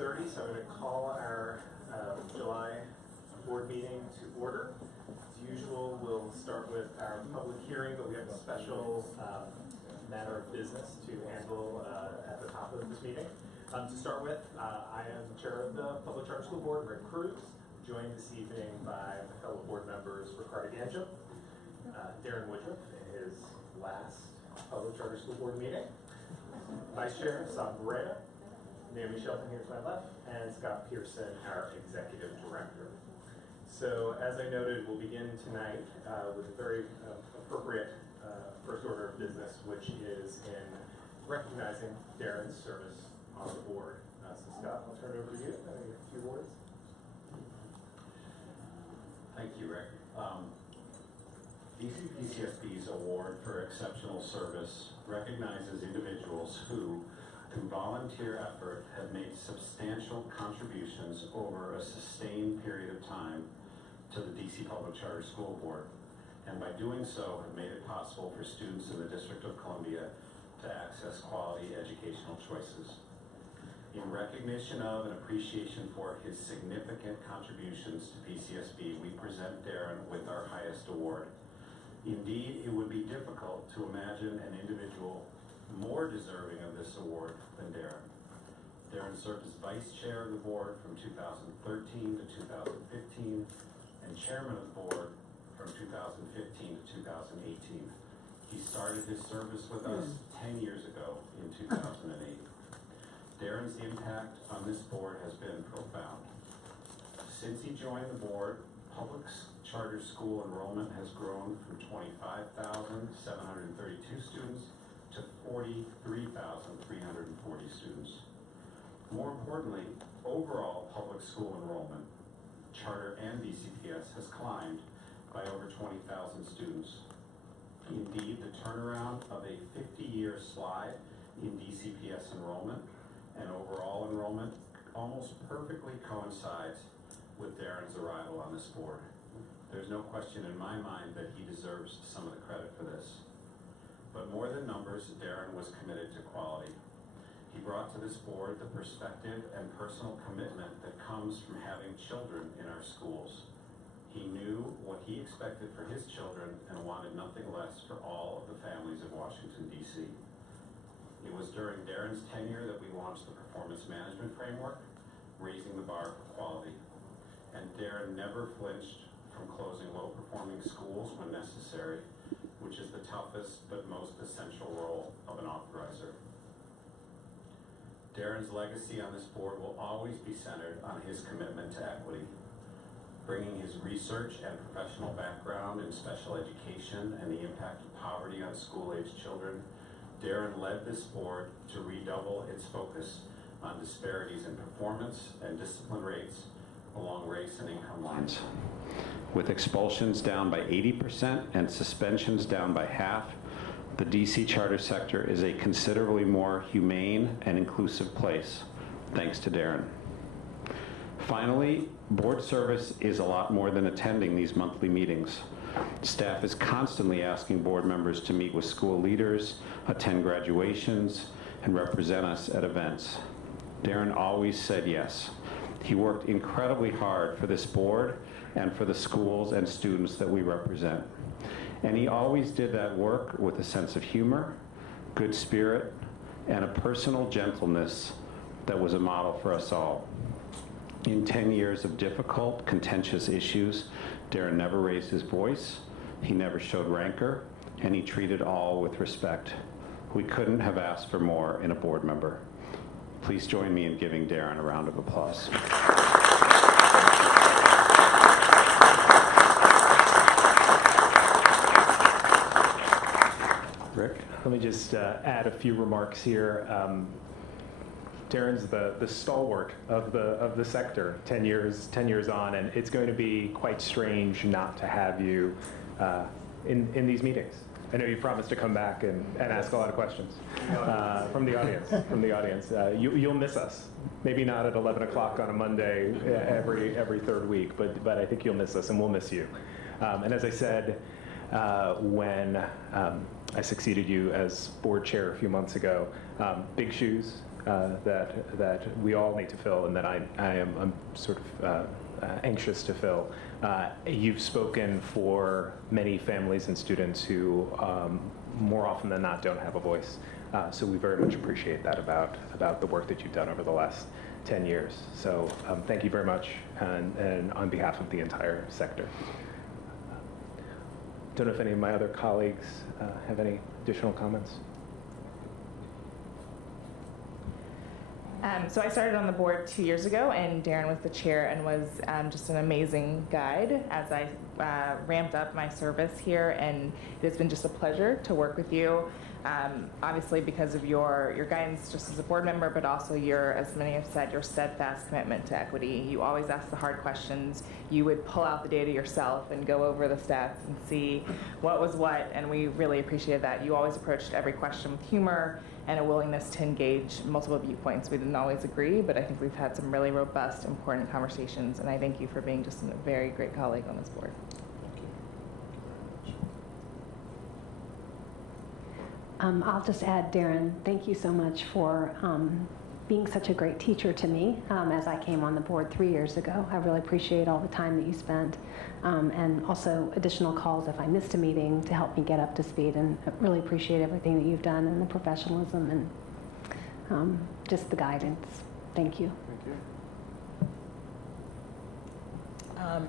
6:30, so I'm going to call our July board meeting to order. As usual, we'll start with our public hearing, but we have a special matter of business to handle at the top of this meeting. To start with, I am the chair of the Public Charter School Board, Rick Cruz, joined this evening by my fellow board members Ricardo Gancho, Darren Woodruff in his last Public Charter School Board meeting, Vice Chair Sam Barrera, Naomi Shelton here to my left, and Scott Pearson, our Executive Director. So as I noted, we'll begin tonight with a very appropriate first order of business, which is in recognizing Darren's service on the board. So Scott, I'll turn it over to you. A few words. Thank you, Rick. DC PCSB's award for exceptional service recognizes individuals who, through volunteer effort, have made substantial contributions over a sustained period of time to the DC Public Charter School Board, and by doing so have made it possible for students in the District of Columbia to access quality educational choices. In recognition of and appreciation for his significant contributions to PCSB, we present Darren with our highest award. Indeed, it would be difficult to imagine an individual more deserving of this award than Darren. Darren served as vice chair of the board from 2013 to 2015 and chairman of the board from 2015 to 2018. He started his service with us 10 years ago in 2008. Darren's impact on this board has been profound. Since he joined the board, public charter school enrollment has grown from 25,732 students to 43,340 students. More importantly, overall public school enrollment, charter and DCPS, has climbed by over 20,000 students. Indeed, the turnaround of a 50-year slide in DCPS enrollment and overall enrollment almost perfectly coincides with Darren's arrival on this board. There's no question in my mind that he deserves some of the credit for this. But more than numbers, Darren was committed to quality. He brought to this board the perspective and personal commitment that comes from having children in our schools. He knew what he expected for his children and wanted nothing less for all of the families of Washington, D.C. It was during Darren's tenure that we launched the Performance Management Framework, raising the bar for quality. And Darren never flinched from closing low-performing schools when necessary, which is the toughest but most essential role of an authorizer. Darren's legacy on this board will always be centered on his commitment to equity. Bringing his research and professional background in special education and the impact of poverty on school-aged children, Darren led this board to redouble its focus on disparities in performance and discipline rates along race and income lines. With expulsions down by 80% and suspensions down by half, the DC charter sector is a considerably more humane and inclusive place, thanks to Darren. Finally, board service is a lot more than attending these monthly meetings. Staff is constantly asking board members to meet with school leaders, attend graduations, and represent us at events. Darren always said yes. He worked incredibly hard for this board and for the schools and students that we represent. And he always did that work with a sense of humor, good spirit, and a personal gentleness that was a model for us all. In 10 years of difficult, contentious issues, Darren never raised his voice, he never showed rancor, and he treated all with respect. We couldn't have asked for more in a board member. Please join me in giving Darren a round of applause. Rick? Let me just add a few remarks here. Darren's the stalwart of the sector, 10 years on, and it's going to be quite strange not to have you in these meetings. I know you promised to come back and ask a lot of questions from the audience. You'll miss us. Maybe not at 11 o'clock on a Monday every third week, but I think you'll miss us, and we'll miss you. And as I said, when I succeeded you as board chair a few months ago, big shoes. that we all need to fill, and that I'm sort of anxious to fill. You've spoken for many families and students who more often than not don't have a voice. So we very much appreciate that about the work that you've done over the last 10 years. So thank you very much, and on behalf of the entire sector. Don't know if any of my other colleagues have any additional comments. So I started on the board 2 years ago, and Darren was the chair and was just an amazing guide as I ramped up my service here, and it has been just a pleasure to work with you. Obviously because of your guidance just as a board member, but also your, as many have said, your steadfast commitment to equity. You always ask the hard questions. You would pull out the data yourself and go over the stats and see what was what, and we really appreciated that. You always approached every question with humor and a willingness to engage multiple viewpoints. We didn't always agree, but I think we've had some really robust, important conversations, and I thank you for being just a very great colleague on this board. I'll just add, Darren, thank you so much for being such a great teacher to me as I came on the board 3 years ago. I really appreciate all the time that you spent, and also additional calls if I missed a meeting to help me get up to speed, and I really appreciate everything that you've done and the professionalism and just the guidance. Thank you. Thank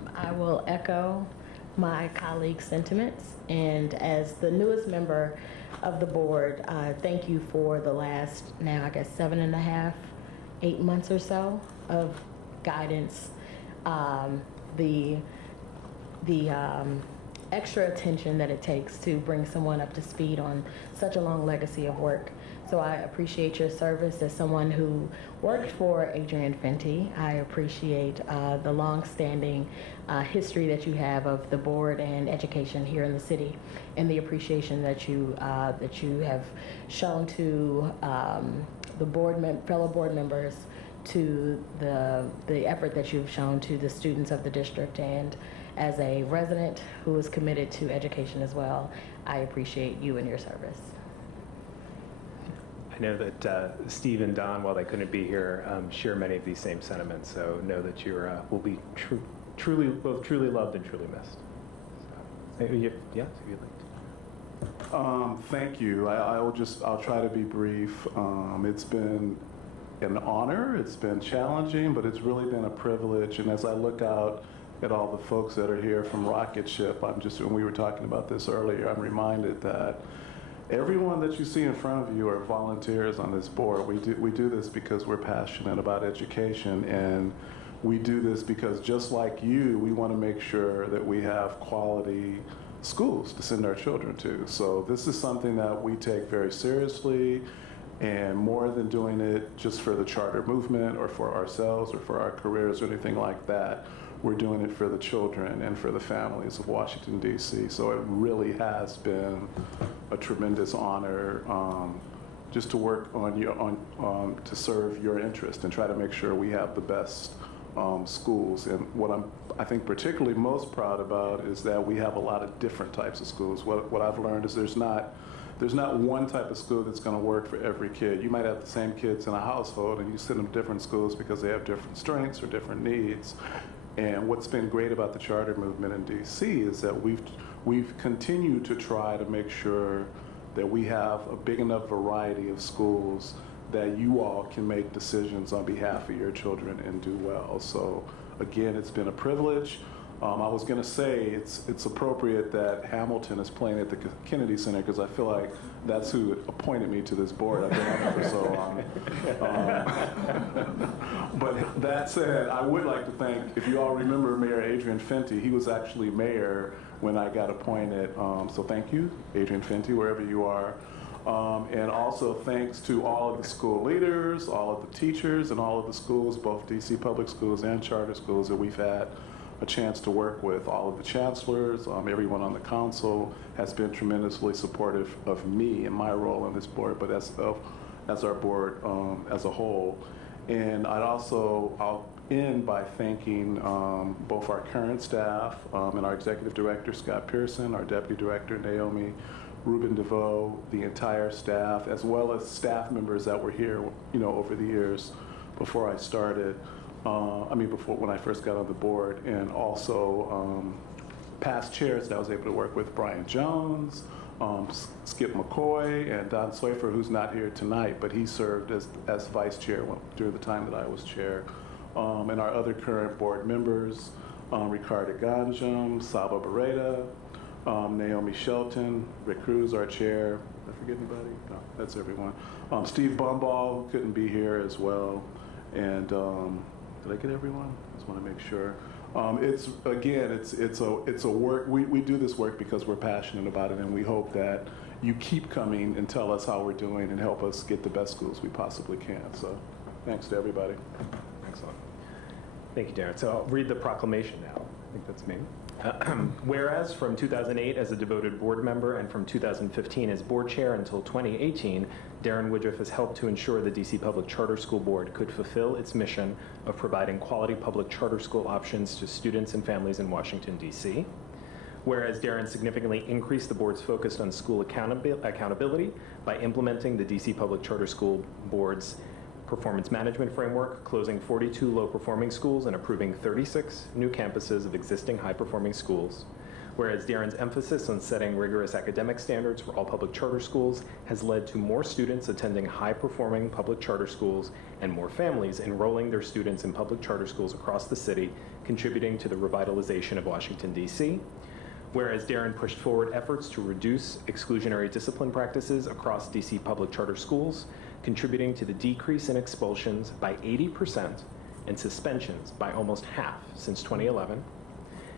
you. I will echo my colleagues' sentiments, and as the newest member of the board, thank you for the last, now I guess 7.5, 8 months or so of guidance. The extra attention that it takes to bring someone up to speed on such a long legacy of work. So I appreciate your service as someone who worked for Adrian Fenty. I appreciate the long-standing history that you have of the board and education here in the city, and the appreciation that you have shown to the fellow board members, to the effort that you've shown to the students of the district. And as a resident who is committed to education as well, I appreciate you and your service. I know that Steve and Don, while they couldn't be here, share many of these same sentiments. So know that you will be both truly loved and truly missed. So, yeah, if you'd like to. Thank you. I'll try to be brief. It's been an honor. It's been challenging, but it's really been a privilege. And as I look out at all the folks that are here from Rocket Ship, when we were talking about this earlier, I'm reminded that everyone that you see in front of you are volunteers on this board. We do this because we're passionate about education, and we do this because, just like you, we want to make sure that we have quality schools to send our children to. So this is something that we take very seriously, and more than doing it just for the charter movement or for ourselves or for our careers or anything like that, we're doing it for the children and for the families of Washington, D.C. So it really has been a tremendous honor just to work to serve your interest and try to make sure we have the best schools. And what I think particularly most proud about is that we have a lot of different types of schools. What I've learned is there's not one type of school that's going to work for every kid. You might have the same kids in a household, and you send them to different schools because they have different strengths or different needs. And what's been great about the charter movement in DC is that we've continued to try to make sure that we have a big enough variety of schools that you all can make decisions on behalf of your children and do well. So again, it's been a privilege. I was going to say it's appropriate that Hamilton is playing at the Kennedy Center, because I feel like that's who appointed me to this board. I've been on it for so long. But that said, I would like to thank, if you all remember Mayor Adrian Fenty, he was actually mayor when I got appointed. So thank you, Adrian Fenty, wherever you are. And also thanks to all of the school leaders, all of the teachers, and all of the schools, both DC public schools and charter schools that we've had a chance to work with. All of the chancellors, everyone on the council has been tremendously supportive of me and my role on this board, but as our board as a whole. And I'll end by thanking both our current staff and our executive director, Scott Pearson, our deputy director, Naomi Ruben DeVoe, the entire staff, as well as staff members that were here, over the years before I started. Before when I first got on the board, and also past chairs that I was able to work with, Brian Jones, Skip McCoy, and Don Soifer, who's not here tonight, but he served as vice chair during the time that I was chair. And our other current board members, Ricardo Ganjam, Saba Beretta, Naomi Shelton, Rick Cruz, our chair. Did I forget anybody? No, that's everyone. Steve Bumball couldn't be here as well. And did I get everyone? I just want to make sure. It's a work. We do this work because we're passionate about it, and we hope that you keep coming and tell us how we're doing and help us get the best schools we possibly can. So, thanks to everybody. Excellent. Thank you, Darren. So I'll read the proclamation now. I think that's me. Whereas from 2008 as a devoted board member and from 2015 as board chair until 2018, Darren Woodruff has helped to ensure the DC Public Charter School Board could fulfill its mission of providing quality public charter school options to students and families in Washington, D.C. Whereas Darren significantly increased the board's focus on school accountability by implementing the DC Public Charter School Board's performance management framework, closing 42 low-performing schools and approving 36 new campuses of existing high-performing schools. Whereas Darren's emphasis on setting rigorous academic standards for all public charter schools has led to more students attending high-performing public charter schools and more families enrolling their students in public charter schools across the city, contributing to the revitalization of Washington, D.C. Whereas Darren pushed forward efforts to reduce exclusionary discipline practices across D.C. public charter schools, contributing to the decrease in expulsions by 80% and suspensions by almost half since 2011.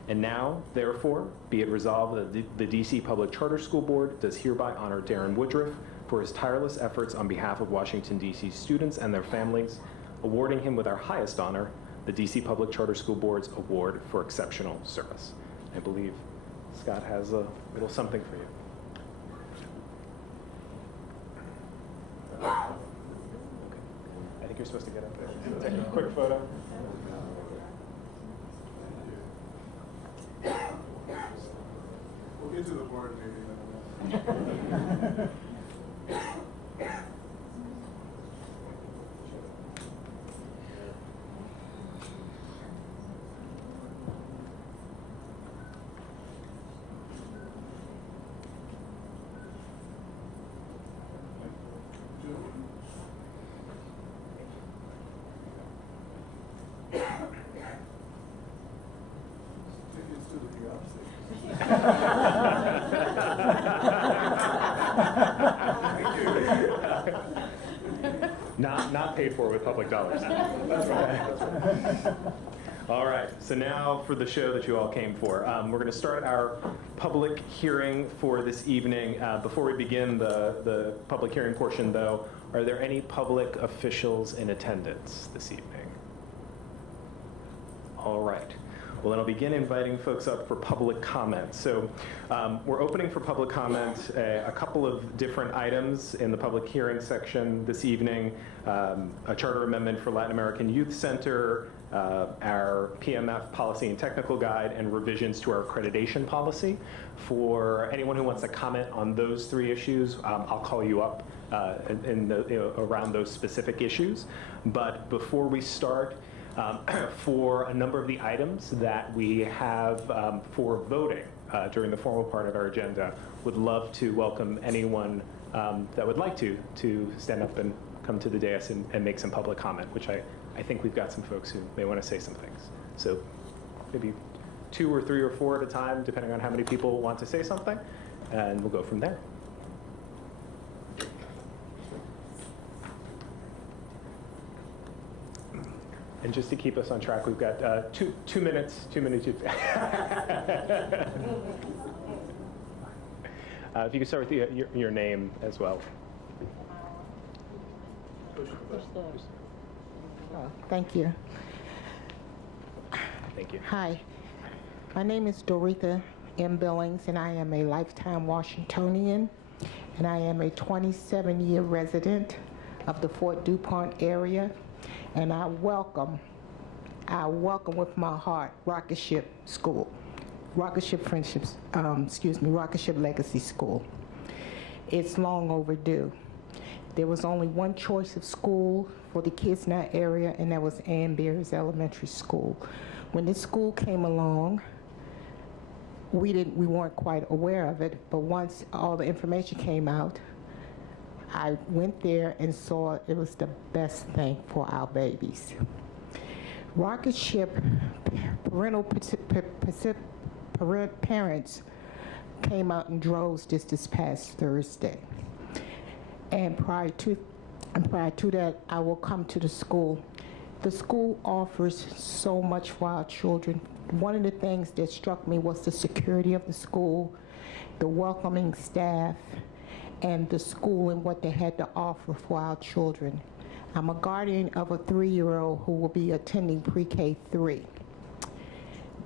And now, therefore, be it resolved that the DC Public Charter School Board does hereby honor Darren Woodruff for his tireless efforts on behalf of Washington, D.C. students and their families, awarding him with our highest honor, the DC Public Charter School Board's Award for Exceptional Service. I believe Scott has a little something for you. I think you're supposed to get up there. Take a quick photo. We'll get to the board meeting. Not paid for with public dollars. That's right. All right, so now for the show that you all came for. We're going to start our public hearing for this evening. Before we begin the public hearing portion, though, are there any public officials in attendance this evening? All right. Well, then I'll begin inviting folks up for public comment. So we're opening for public comment a couple of different items in the public hearing section this evening. A charter amendment for Latin American Youth Center, our PMF policy and technical guide, and revisions to our accreditation policy. For anyone who wants to comment on those three issues, I'll call you up around those specific issues. But before we start, for a number of the items that we have for voting during the formal part of our agenda, would love to welcome anyone that would like to stand up and come to the dais and make some public comment, which I think we've got some folks who may want to say some things. So maybe 2 or 3 or 4 at a time, depending on how many people want to say something, and we'll go from there. And just to keep us on track, we've got 2 minutes. 2 minutes. If you could start with your name as well. Thank you. Thank you. Hi, my name is Doretha M. Billings, and I am a lifetime Washingtonian, and I am a 27-year resident of the Fort DuPont area, and I welcome with my heart Rocket Ship Legacy School. It's long overdue. There was only one choice of school for the kids in that area, and that was Ann Beers Elementary School. When this school came along, we weren't quite aware of it, but once all the information came out, I went there and saw it was the best thing for our babies. Rocket Ship parents came out in droves just this past Thursday. And prior to that, I will come to the school. The school offers so much for our children. One of the things that struck me was the security of the school, the welcoming staff, and the school and what they had to offer for our children. I'm a guardian of a 3-year-old who will be attending pre-K 3.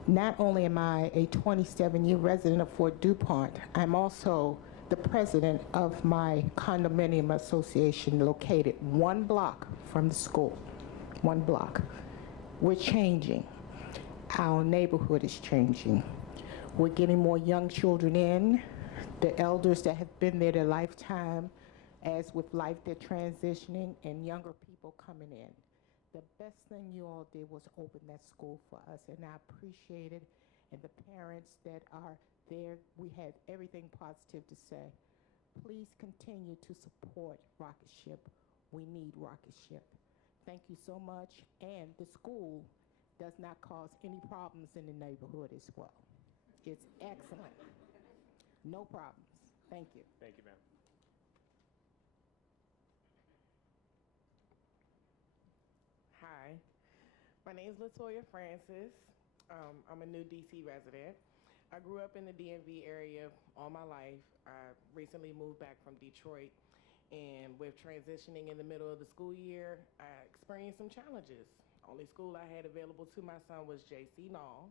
Not only am I a 27-year resident of Fort DuPont, I'm also the president of my condominium association located 1 block from the school. 1 block. We're changing. Our neighborhood is changing. We're getting more young children in. The elders that have been there their lifetime, as with life, they're transitioning, and younger people coming in. The best thing you all did was open that school for us, and I appreciate it. And the parents that are there, we had everything positive to say. Please continue to support Rocket Ship. We need Rocket Ship. Thank you so much. And the school does not cause any problems in the neighborhood as well. It's excellent. No problems. Thank you. Thank you, ma'am. Hi, my name is LaToya Francis. I'm a new DC resident. I grew up in the DMV area all my life. I recently moved back from Detroit, and with transitioning in the middle of the school year, I experienced some challenges. Only school I had available to my son was J.C. Null,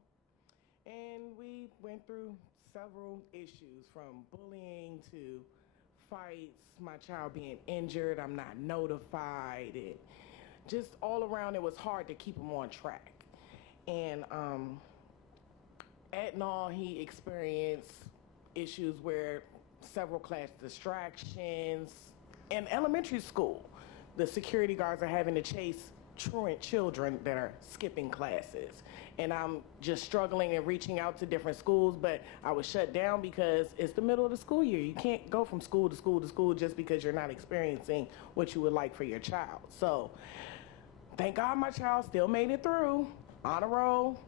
and we went through several issues, from bullying to fights, my child being injured, I'm not notified, it just all around it was hard to keep him on track. And at Null, he experienced issues where several class distractions. In elementary school, the security guards are having to chase truant children that are skipping classes. And I'm just struggling and reaching out to different schools, but I was shut down because it's the middle of the school year. You can't go from school to school to school just because you're not experiencing what you would like for your child. So thank God my child still made it through, honor roll,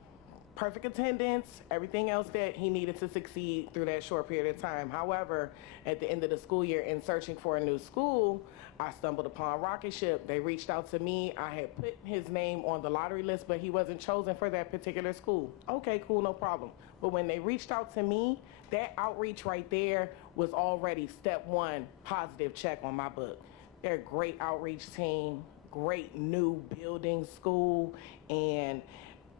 perfect attendance, everything else that he needed to succeed through that short period of time. However, at the end of the school year, in searching for a new school, I stumbled upon Rocket Ship. They reached out to me. I had put his name on the lottery list, but he wasn't chosen for that particular school. Okay, cool, no problem. But when they reached out to me, that outreach right there was already step 1, positive check on my book. They're a great outreach team, great new building school, and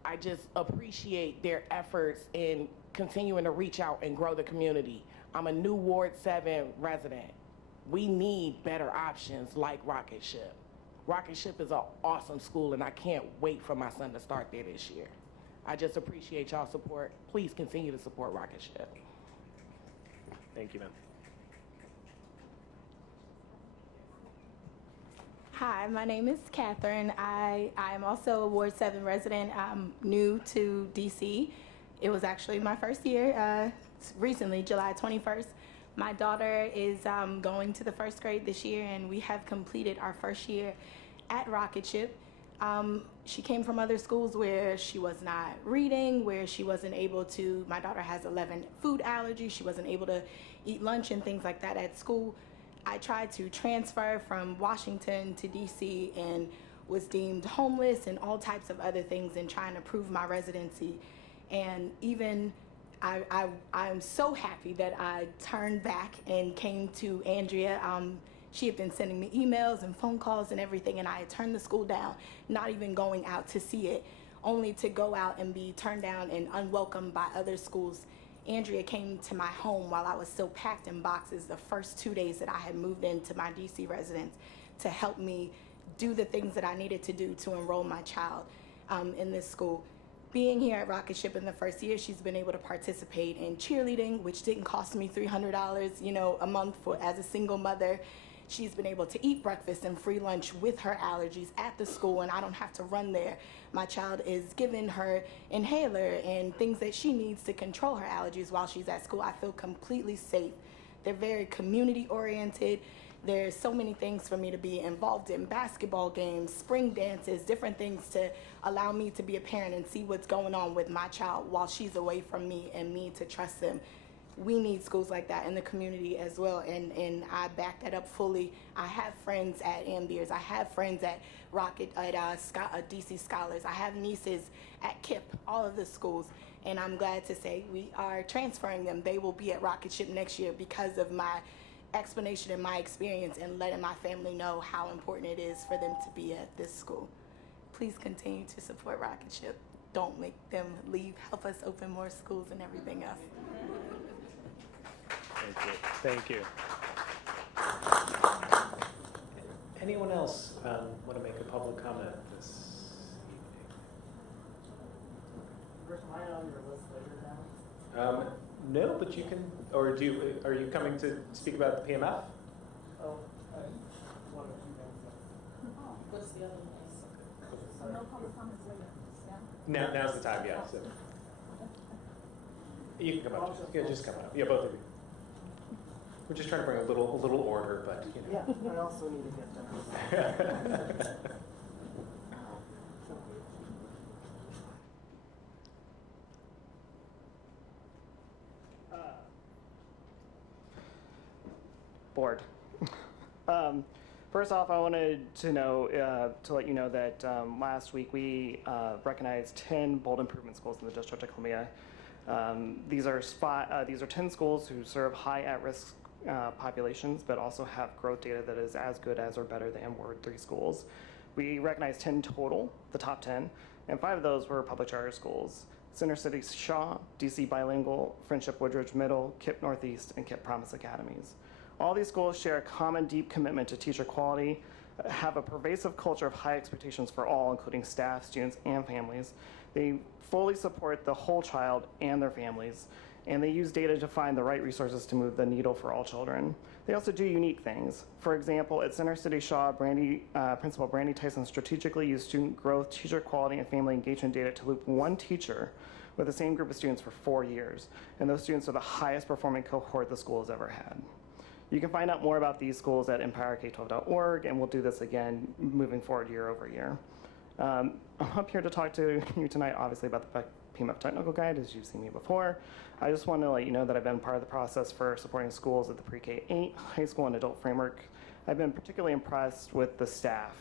I just appreciate their efforts in continuing to reach out and grow the community. I'm a new Ward 7 resident. We need better options like Rocket Ship. Rocket Ship is an awesome school, and I can't wait for my son to start there this year. I just appreciate y'all's support. Please continue to support Rocket Ship. Thank you, ma'am. Hi, my name is Catherine. I am also a Ward 7 resident. I'm new to DC. It was actually my first year recently, July 21st. My daughter is going to the 1st grade this year, and we have completed our 1st year at Rocket Ship. She came from other schools where she was not reading, where she wasn't able to, my daughter has 11 food allergies, she wasn't able to eat lunch and things like that at school. I tried to transfer from Washington to DC and was deemed homeless and all types of other things in trying to prove my residency. And even I'm so happy that I turned back and came to Andrea. She had been sending me emails and phone calls and everything, and I had turned the school down, not even going out to see it, only to go out and be turned down and unwelcomed by other schools. Andrea came to my home while I was still packed in boxes the first 2 days that I had moved into my DC residence to help me do the things that I needed to do to enroll my child in this school. being here at Rocket Ship in the first year, she's been able to participate in cheerleading, which didn't cost me $300, a month as a single mother. She's been able to eat breakfast and free lunch with her allergies at the school, and I don't have to run there. My child is given her inhaler and things that she needs to control her allergies while she's at school. I feel completely safe. They're very community oriented. There's so many things for me to be involved in: basketball games, spring dances, different things to allow me to be a parent and see what's going on with my child while she's away from me, and me to trust them. We need schools like that in the community as well, and I back that up fully. I have friends at Ambiers. I have friends at Rocket, at DC Scholars. I have nieces at KIPP, all of the schools, and I'm glad to say we are transferring them. They will be at Rocket Ship next year because of my explanation and my experience and letting my family know how important it is for them to be at this school. Please continue to support Rocket Ship. Don't make them leave. Help us open more schools and everything else. Thank you. Anyone else want to make a public comment this evening? Am I on your list later now? No, but you can, or are you coming to speak about the PMF? Oh, one of you guys. Oh, what's the other one? No public comments later. Now's the time, yeah. So. You can come up. Just come up. Yeah, both of you. We're just trying to bring a little order, but Yeah, I also need to get done. Board. First off, I wanted to let you know that last week we recognized 10 bold improvement schools in the District of Columbia. These are 10 schools who serve high at-risk populations, but also have growth data that is as good as or better than Ward 3 schools. We recognized 10 total, the top 10, and 5 of those were public charter schools: Center City Shaw, DC Bilingual, Friendship Woodridge Middle, KIPP Northeast, and KIPP Promise Academies. All these schools share a common deep commitment to teacher quality, have a pervasive culture of high expectations for all, including staff, students, and families. They fully support the whole child and their families, and they use data to find the right resources to move the needle for all children. They also do unique things. For example, at Center City Shaw, Principal Brandy Tyson strategically used student growth, teacher quality, and family engagement data to loop one teacher with the same group of students for 4 years, and those students are the highest performing cohort the school has ever had. You can find out more about these schools at empowerk12.org, and we'll do this again moving forward year over year. I'm up here to talk to you tonight, obviously, about the PMF Technical Guide, as you've seen me before. I just want to let you know that I've been part of the process for supporting schools at the pre-K-8, high school, and adult framework. I've been particularly impressed with the staff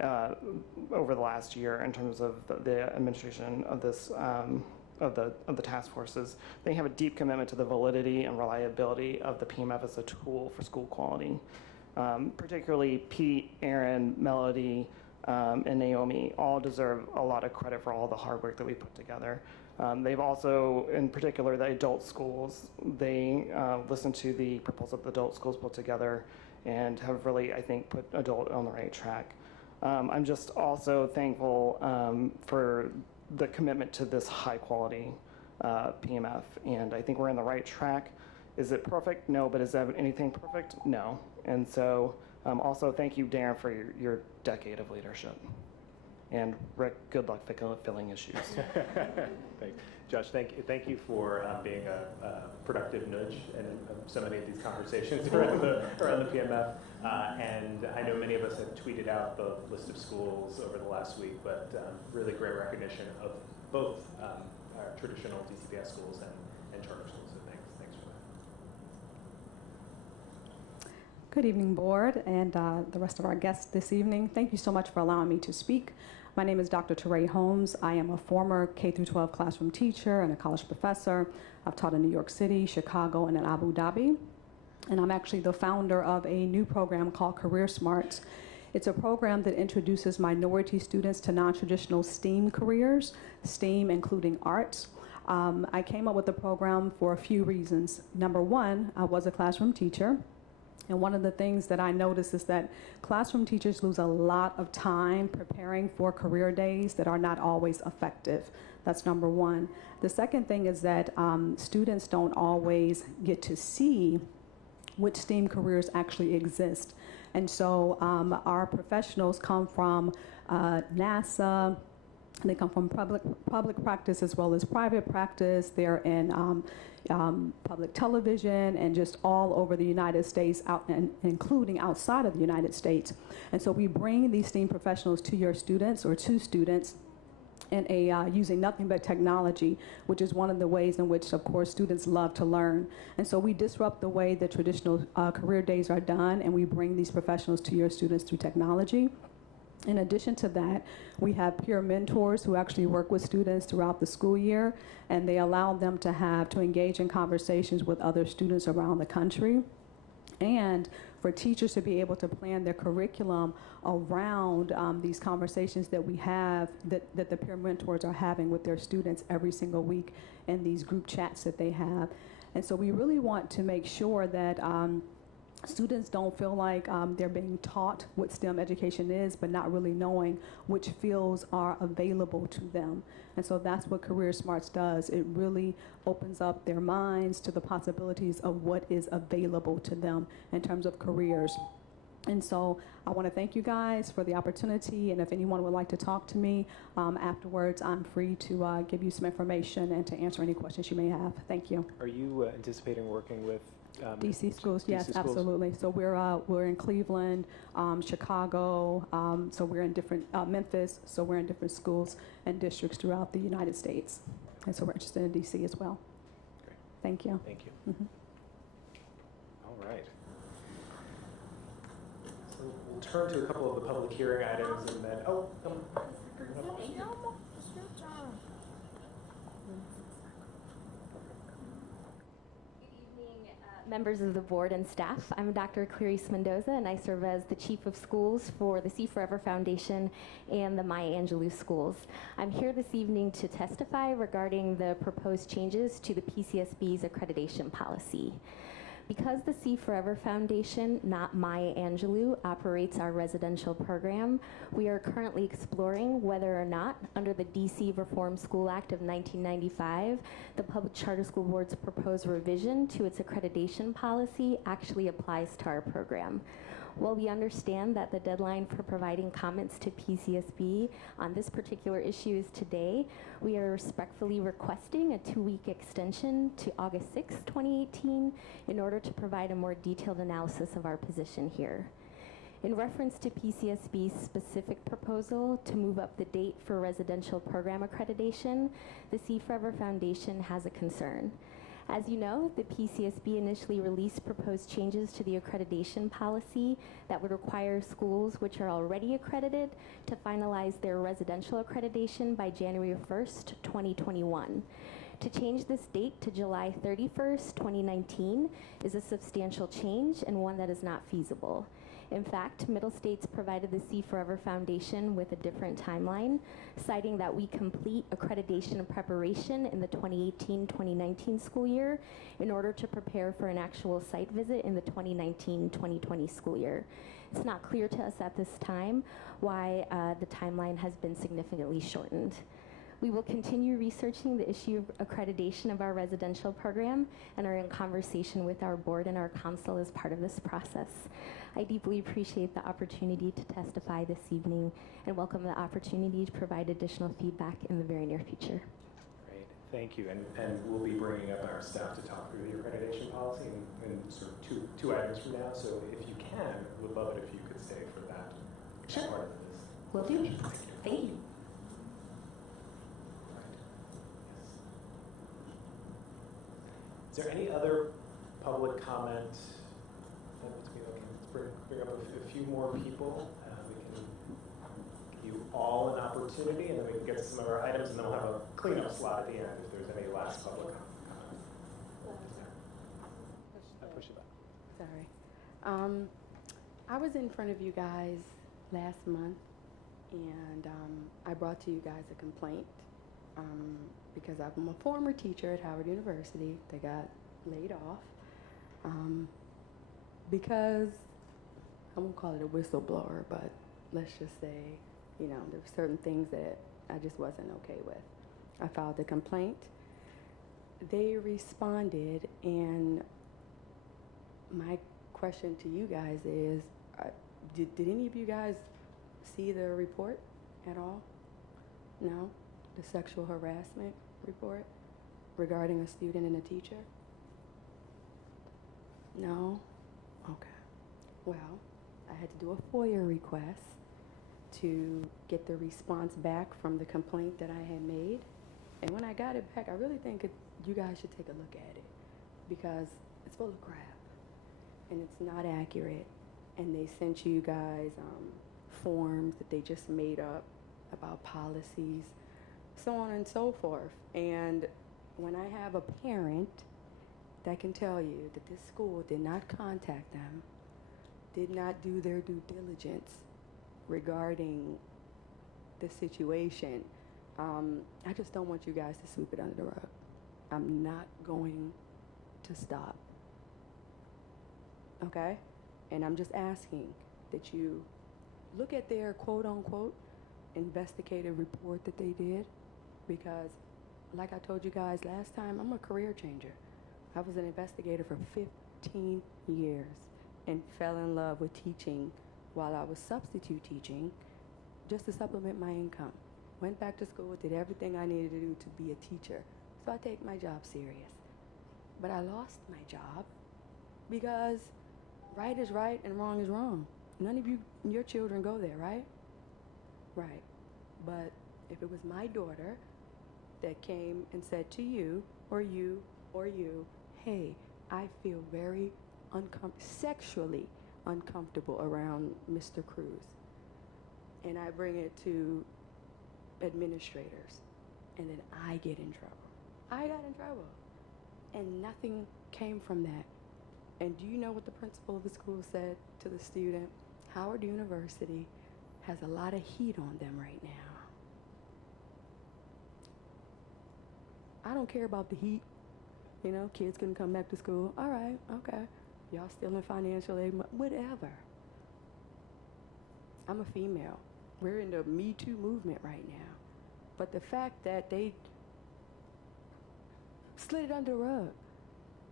over the last year in terms of the administration of this of the task forces. They have a deep commitment to the validity and reliability of the PMF as a tool for school quality. Particularly Pete, Aaron, Melody, and Naomi all deserve a lot of credit for all the hard work that we put together. They've also, in particular, the adult schools, they listened to the proposal that the adult schools put together and have really, I think, put adult on the right track. I'm just also thankful for the commitment to this high quality PMF, and I think we're on the right track. Is it perfect? No, but is anything perfect? No. And so also thank you, Darren, for your decade of leadership. And Rick, good luck filling your shoes. Josh, thank you for being a productive nudge in so many of these conversations around the PMF. And I know many of us have tweeted out the list of schools over the last week, but really great recognition of both our traditional DCPS schools and charter schools. So thanks for that. Good evening, board, and the rest of our guests this evening. Thank you so much for allowing me to speak. My name is Dr. Teray Holmes. I am a former K-12 classroom teacher and a college professor. I've taught in New York City, Chicago, and in Abu Dhabi. And I'm actually the founder of a new program called Career Smarts. It's a program that introduces minority students to non-traditional STEAM careers, STEAM including arts. I came up with the program for a few reasons. Number one, I was a classroom teacher. And one of the things that I notice is that classroom teachers lose a lot of time preparing for career days that are not always effective. That's number one. The second thing is that students don't always get to see which STEAM careers actually exist. And so our professionals come from NASA, they come from public practice as well as private practice. They're in public television and just all over the United States, including outside of the United States. And so we bring these STEAM professionals to your students or to students in using nothing but technology, which is one of the ways in which, of course, students love to learn. And so we disrupt the way the traditional career days are done, and we bring these professionals to your students through technology. In addition to that, we have peer mentors who actually work with students throughout the school year, and they allow them to engage in conversations with other students around the country, and for teachers to be able to plan their curriculum around these conversations that we have, that the peer mentors are having with their students every single week in these group chats that they have. And so we really want to make sure that students don't feel like they're being taught what STEM education is, but not really knowing which fields are available to them. And so that's what Career Smarts does. It really opens up their minds to the possibilities of what is available to them in terms of careers. And so I want to thank you guys for the opportunity, and if anyone would like to talk to me afterwards, I'm free to give you some information and to answer any questions you may have. Thank you. Are you anticipating working with DC schools, yes, schools? absolutely. So we're in Cleveland, Chicago, so we're in different, Memphis, so we're in different schools and districts throughout the United States. And so we're interested in DC as well. Great. Thank you. Thank you. Mm-hmm. All right. So we'll turn to a couple of the public hearing items and then, members of the board and staff. I'm Dr. Clarice Mendoza, and I serve as the Chief of Schools for the See Forever Foundation and the Maya Angelou Schools. I'm here this evening to testify regarding the proposed changes to the PCSB's accreditation policy. Because the See Forever Foundation, not Maya Angelou, operates our residential program, we are currently exploring whether or not, under the DC Reform School Act of 1995, the Public Charter School Board's proposed revision to its accreditation policy actually applies to our program. While we understand that the deadline for providing comments to PCSB on this particular issue is today, we are respectfully requesting a 2-week extension to August 6, 2018, in order to provide a more detailed analysis of our position here. In reference to PCSB's specific proposal to move up the date for residential program accreditation, the See Forever Foundation has a concern. As you know, the PCSB initially released proposed changes to the accreditation policy that would require schools which are already accredited to finalize their residential accreditation by January 1st, 2021. To change this date to July 31st, 2019 is a substantial change and one that is not feasible. In fact, Middle States provided the See Forever Foundation with a different timeline, citing that we complete accreditation preparation in the 2018-2019 school year in order to prepare for an actual site visit in the 2019-2020 school year. It's not clear to us at this time why the timeline has been significantly shortened. We will continue researching the issue of accreditation of our residential program and are in conversation with our board and our council as part of this process. I deeply appreciate the opportunity to testify this evening and welcome the opportunity to provide additional feedback in the very near future. Great, thank you. And we'll be bringing up our staff to talk through the accreditation policy in sort of two items from now. So if you can, would love it if you could stay for that Sure. part of this. Will do. Thank you. Is there any other public comment? Let's bring up a few more people. We can give you all an opportunity, and then we can get to some of our items, and then we'll have a cleanup slot at the end if there's any last public comment. Push it back. Sorry. I was in front of you guys last month, and I brought to you guys a complaint. Because I'm a former teacher at Howard University that got laid off. because I won't call it a whistleblower, but let's just say, you know, there were certain things that I just wasn't okay with. I filed a complaint. They responded, and my question to you guys is, did any of you guys see the report at all? No? The sexual harassment report regarding a student and a teacher? No? Okay. Well, I had to do a FOIA request to get the response back from the complaint that I had made. And when I got it back, I really think you guys should take a look at it, because it's full of crap and it's not accurate. And they sent you guys forms that they just made up about policies, so on and so forth. And when I have a parent that can tell you that this school did not contact them, did not do their due diligence regarding the situation, I just don't want you guys to sweep it under the rug. I'm not going to stop. Okay? And I'm just asking that you look at their quote-unquote investigative report that they did, because like I told you guys last time, I'm a career changer. I was an investigator for 15 years and fell in love with teaching while I was substitute teaching just to supplement my income. Went back to school, did everything I needed to do to be a teacher. So I take my job serious. But I lost my job because right is right and wrong is wrong. None of your children go there, right? Right. But if it was my daughter that came and said to you, or you, or you, hey, I feel very sexually uncomfortable around Mr. Cruz, and I bring it to administrators, and then I get in trouble. I got in trouble, and nothing came from that. And do you know what the principal of the school said to the student? Howard University has a lot of heat on them right now. I don't care about the heat. You know, kids couldn't come back to school. All right, okay. Y'all still in financial aid, whatever. I'm a female. We're in the Me Too movement right now. But the fact that they slid it under the rug,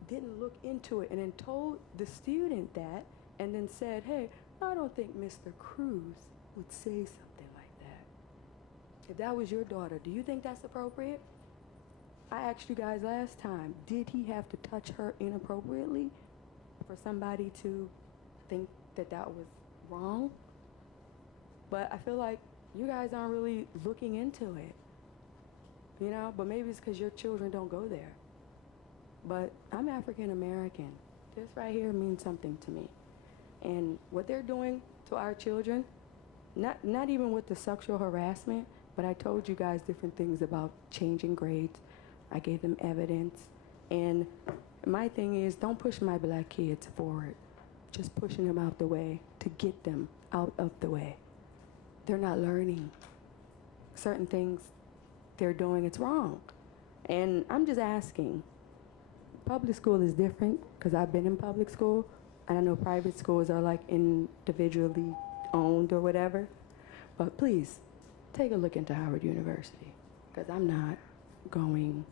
didn't look into it, and then told the student that, and then said, hey, I don't think Mr. Cruz would say something like that. If that was your daughter, do you think that's appropriate? I asked you guys last time, did he have to touch her inappropriately for somebody to think that that was wrong? But I feel like you guys aren't really looking into it, you know? But maybe it's because your children don't go there. But I'm African American. This right here means something to me. And what they're doing to our children, not even with the sexual harassment, but I told you guys different things about changing grades. I gave them evidence. And my thing is, don't push my black kids forward. Just pushing them out the way to get them out of the way. They're not learning. Certain things they're doing, it's wrong. And I'm just asking, public school is different because I've been in public school, and I know private schools are like individually owned or whatever. But please, take a look into Howard University, because I'm not going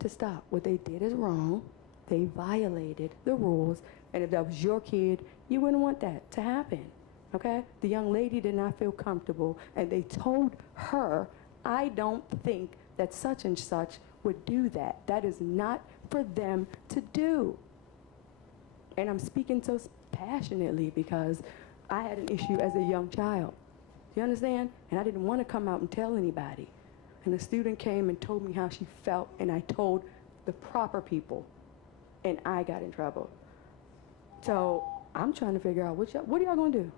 to stop. What they did is wrong. They violated the rules, and if that was your kid, you wouldn't want that to happen, okay? The young lady did not feel comfortable, and they told her, I don't think that such and such would do that. That is not for them to do. And I'm speaking so passionately because I had an issue as a young child. You understand? And I didn't want to come out and tell anybody. And a student came and told me how she felt, and I told the proper people, and I got in trouble. So I'm trying to figure out what are y'all gonna do?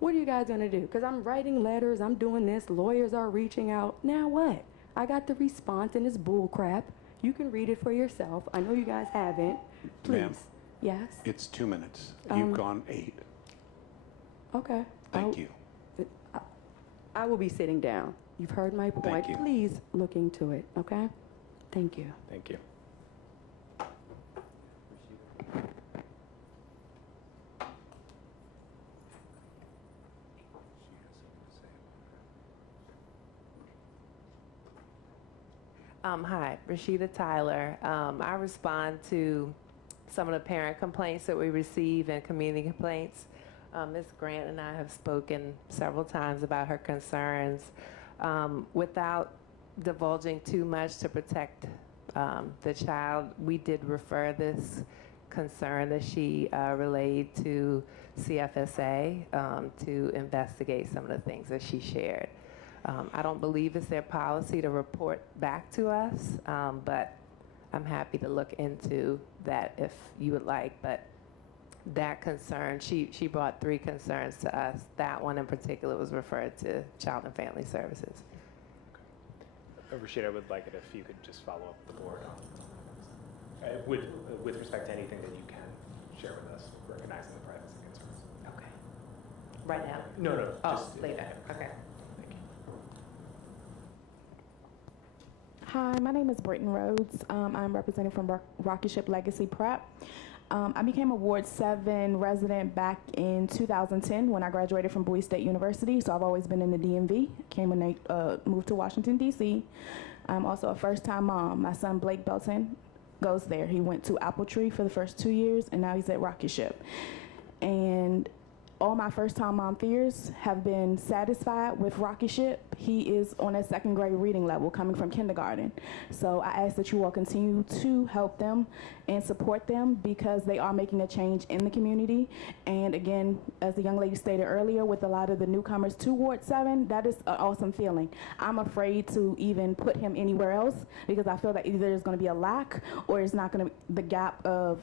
What are you guys gonna do? Because I'm writing letters, I'm doing this, lawyers are reaching out. Now what? I got the response, and it's bull crap. You can read it for yourself. I know you guys haven't. Please. Ma'am, yes? it's 2 minutes. You've gone 8. Okay. Thank you. I will be sitting down. You've heard my point. Thank you. Please look into it, okay? Thank you. Thank you. Hi, Rashida Tyler. I respond to some of the parent complaints that we receive and community complaints. Ms. Grant and I have spoken several times about her concerns. Without divulging too much to protect the child, we did refer this concern that she relayed to CFSA to investigate some of the things that she shared. I don't believe it's their policy to report back to us, but I'm happy to look into that if you would like. But that concern, she brought 3 concerns to us. That one in particular was referred to Child and Family Services. Rashida, I would like it if you could just follow up the board on, with respect to anything that you can share with us, recognizing the privacy concerns. Okay. Right now? No, Oh, just later. Okay. Thank you. Hi, my name is Britton Rhodes. I'm representing from Rocky Ship Legacy Prep. I became a Ward 7 resident back in 2010 when I graduated from Bowie State University, so I've always been in the DMV. Came when they moved to Washington, D.C. I'm also a first-time mom. My son, Blake Belton, goes there. He went to Appletree for the first 2 years, and now he's at Rocky Ship. And all my first-time mom fears have been satisfied with Rocky Ship. He is on a 2nd grade reading level coming from kindergarten. So I ask that you all continue to help them and support them because they are making a change in the community. And again, as the young lady stated earlier, with a lot of the newcomers to Ward 7, that is an awesome feeling. I'm afraid to even put him anywhere else because I feel that either there's going to be a lack or it's not going to, the gap of,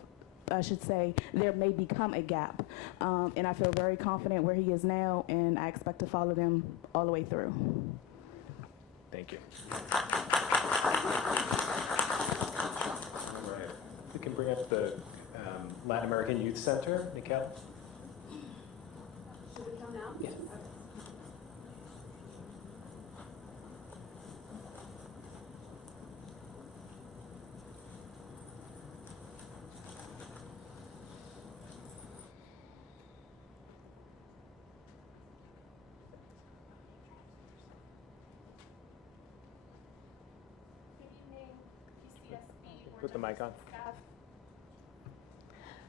I should say, there may become a gap. And I feel very confident where he is now, and I expect to follow them all the way through. Thank you. We can bring up the Latin American Youth Center. Nikel? Should it come now? Yeah. Put the mic on.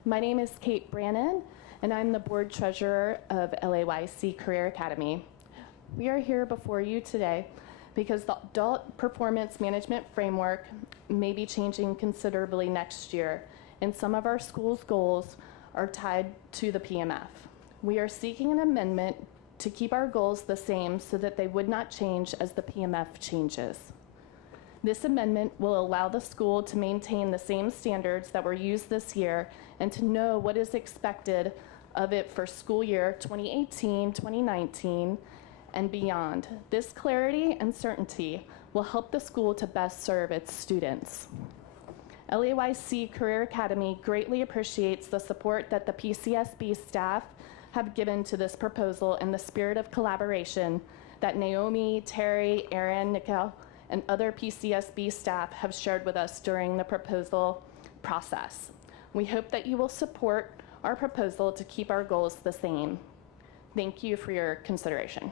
My name is Kate Brannon, and I'm the board treasurer of LAYC Career Academy. We are here before you today because the adult performance management framework may be changing considerably next year, and some of our school's goals are tied to the PMF. We are seeking an amendment to keep our goals the same so that they would not change as the PMF changes. This amendment will allow the school to maintain the same standards that were used this year and to know what is expected of it for school year 2018-2019 and beyond. This clarity and certainty will help the school to best serve its students. LAYC Career Academy greatly appreciates the support that the PCSB staff have given to this proposal and the spirit of collaboration that Naomi, Terry, Aaron, Nikel, and other PCSB staff have shared with us during the proposal process. We hope that you will support our proposal to keep our goals the same. Thank you for your consideration.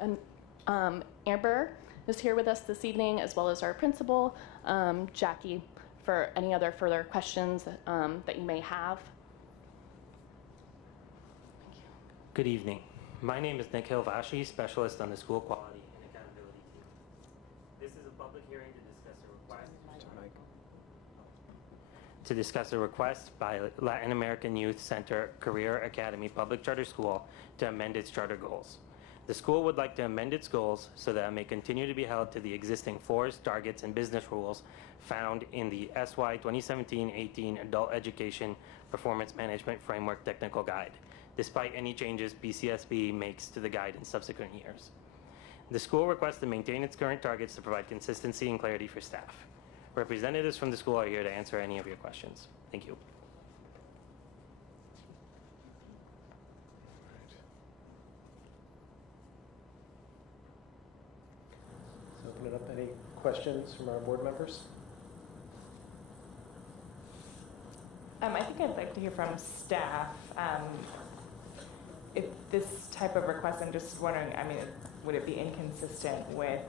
And Amber is here with us this evening, as well as our principal, Jackie, for any other further questions that you may have. Good evening. My name is Nikhil Vashi, specialist on the school quality and accountability team. This is a public hearing to discuss a request by Latin American Youth Center Career Academy Public Charter School to amend its charter goals. The school would like to amend its goals so that it may continue to be held to the existing FORS, targets, and business rules found in the SY 2017-18 Adult Education Performance Management Framework Technical Guide, despite any changes PCSB makes to the guide in subsequent years. The school requests to maintain its current targets to provide consistency and clarity for staff. Representatives from the school are here to answer any of your questions. Thank you. So open it up. Any questions from our board members? I think I'd like to hear from staff. If this type of request, I'm just wondering, I mean, would it be inconsistent with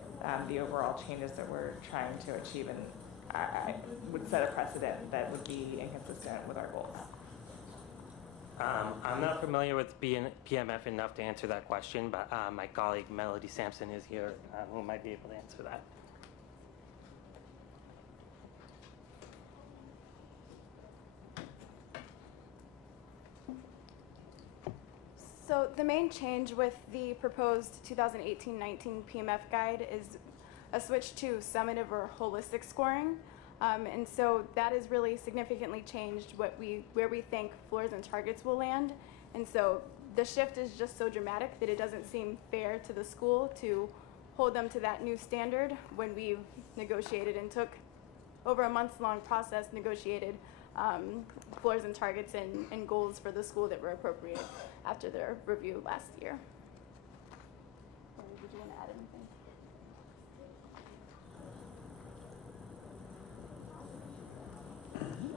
the overall changes that we're trying to achieve? And I would set a precedent that would be inconsistent with our goals. I'm not familiar with PMF enough to answer that question, but my colleague Melody Sampson is here who might be able to answer that. So the main change with the proposed 2018-19 PMF guide is a switch to summative or holistic scoring. And so that has really significantly changed where we think floors and targets will land. And so the shift is just so dramatic that it doesn't seem fair to the school to hold them to that new standard when we've negotiated and took over a month-long process, negotiated floors and targets and goals for the school that were appropriate after their review last year. Did you want to add anything?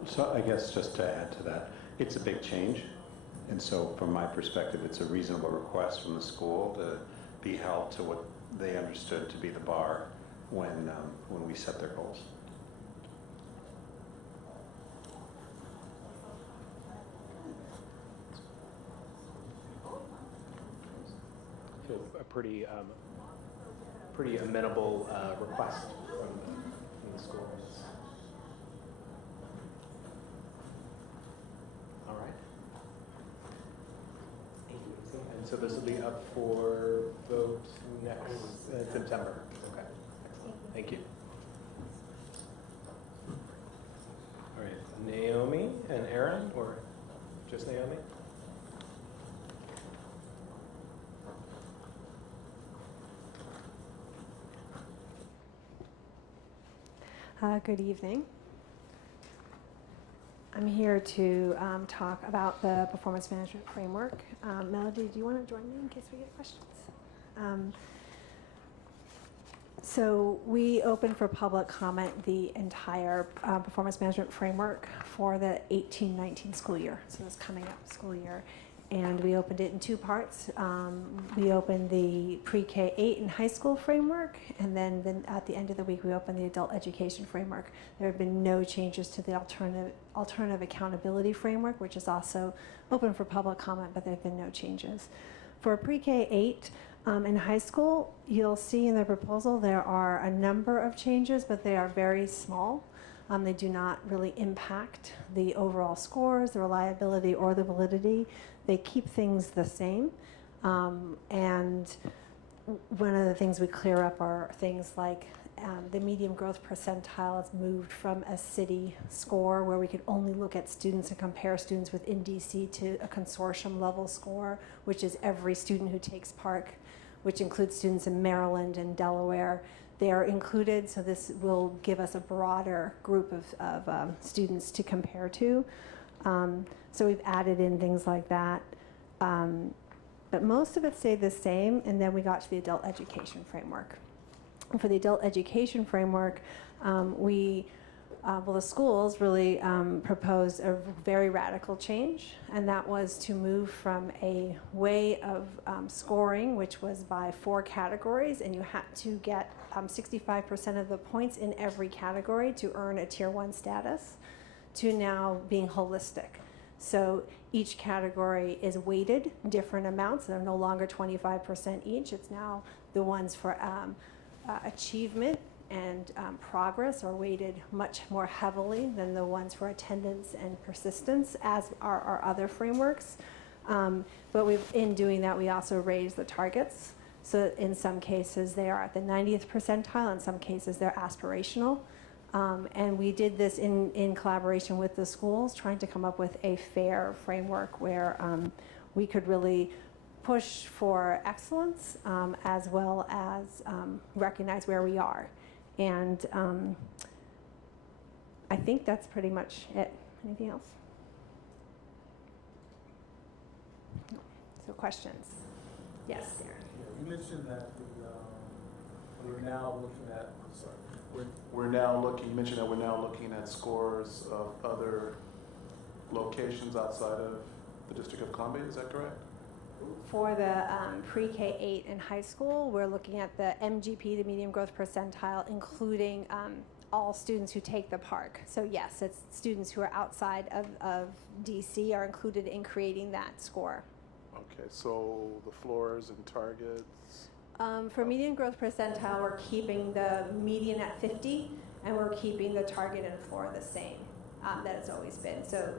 So I guess just to add to that, it's a big change. And so from my perspective, it's a reasonable request from the school to be held to what they understood to be the bar when we set their goals. I feel a pretty amenable request from the school. All right. And so this will be up for vote next September. Okay. Thank you. All right. Naomi and Aaron, or just Naomi? Good evening. I'm here to talk about the performance management framework. Melody, do you want to join me in case we get questions? So we opened for public comment the entire performance management framework for the 18-19 school year, so this coming up school year. And we opened it in two parts. We opened the pre-K 8 and high school framework, and then at the end of the week we opened the adult education framework. There have been no changes to the alternative accountability framework, which is also open for public comment, but there have been no changes. For pre-K 8 in high school, you'll see in the proposal there are a number of changes, but they are very small. They do not really impact the overall scores, the reliability, or the validity. They keep things the same. And one of the things we clear up are things like the medium growth percentile has moved from a city score where we could only look at students and compare students within DC to a consortium level score, which is every student who takes part, which includes students in Maryland and Delaware. They are included, so this will give us a broader group of students to compare to. So we've added in things like that. But most of it stayed the same, and then we got to the adult education framework. And for the adult education framework, the schools really proposed a very radical change, and that was to move from a way of scoring, which was by 4 categories, and you had to get 65% of the points in every category to earn a Tier 1 status, to now being holistic. So each category is weighted different amounts. They're no longer 25% each. It's now the ones for achievement and progress are weighted much more heavily than the ones for attendance and persistence, as are our other frameworks. But in doing that, we also raise the targets. So in some cases, they are at the 90th percentile. In some cases, they're aspirational. And we did this in collaboration with the schools, trying to come up with a fair framework where we could really push for excellence as well as recognize where we are. And I think that's pretty much it. Anything else? No. So questions? Yes, Sarah. You mentioned that we're now looking at, you mentioned that we're now looking at scores of other locations outside of the District of Columbia, is that correct? For the pre-K 8 in high school, we're looking at the MGP, the medium growth percentile, including all students who take the park. So yes, it's students who are outside of DC are included in creating that score. Okay, so the floors and targets. For median growth percentile, we're keeping the median at 50, and we're keeping the target and floor the same that it's always been. So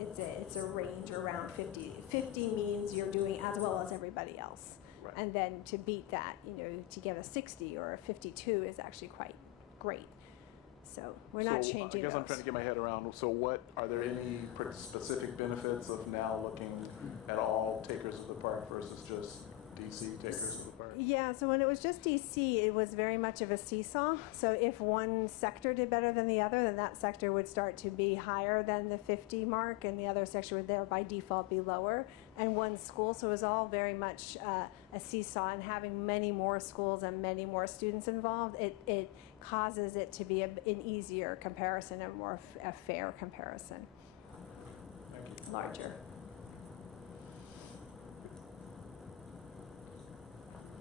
it's a range around 50. 50 means you're doing as well as everybody else. Right. And then to beat that, to get a 60 or a 52 is actually quite great. So we're not changing I guess those. I'm trying to get my head around, so are there any specific benefits of now looking at all takers of the park versus just DC takers of the park? Yeah, so when it was just DC, it was very much of a seesaw. So if one sector did better than the other, then that sector would start to be higher than the 50 mark, and the other sector would there by default be lower. And one school, so it was all very much a seesaw, and having many more schools and many more students involved, it causes it to be an easier comparison and more a fair comparison. Thank you. Larger.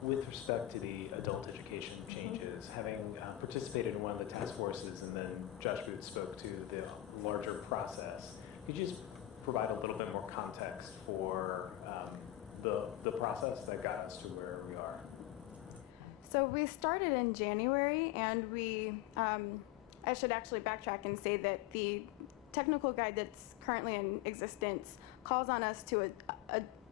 With respect to the adult education changes, having participated in one of the task forces, and then Josh Booth spoke to the larger process, could you just provide a little bit more context for the process that got us to where we are? So we started in January, and I should actually backtrack and say that the technical guide that's currently in existence calls on us to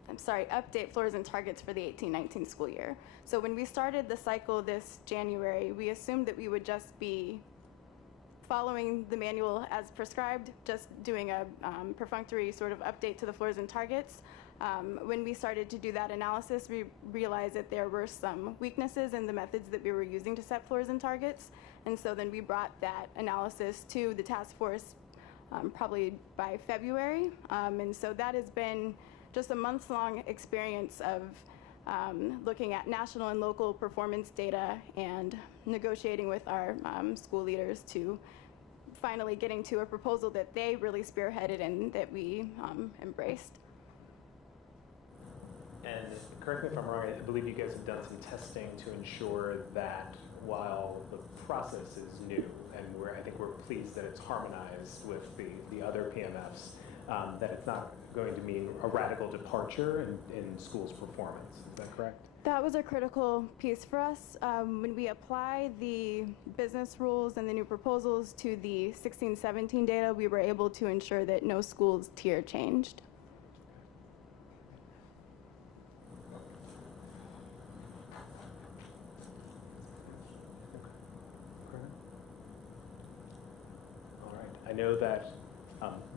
update floors and targets for the 18-19 school year. So when we started the cycle this January, we assumed that we would just be following the manual as prescribed, just doing a perfunctory sort of update to the floors and targets. When we started to do that analysis, we realized that there were some weaknesses in the methods that we were using to set floors and targets. And so then we brought that analysis to the task force probably by February. And so that has been just a months-long experience of looking at national and local performance data and negotiating with our school leaders to finally getting to a proposal that they really spearheaded and that we embraced. And correct me if I'm wrong, I believe you guys have done some testing to ensure that while the process is new, and I think we're pleased that it's harmonized with the other PMFs, that it's not going to mean a radical departure in schools' performance. Is that correct? That was a critical piece for us. When we apply the business rules and the new proposals to the 16-17 data, we were able to ensure that no school's tier changed. I know that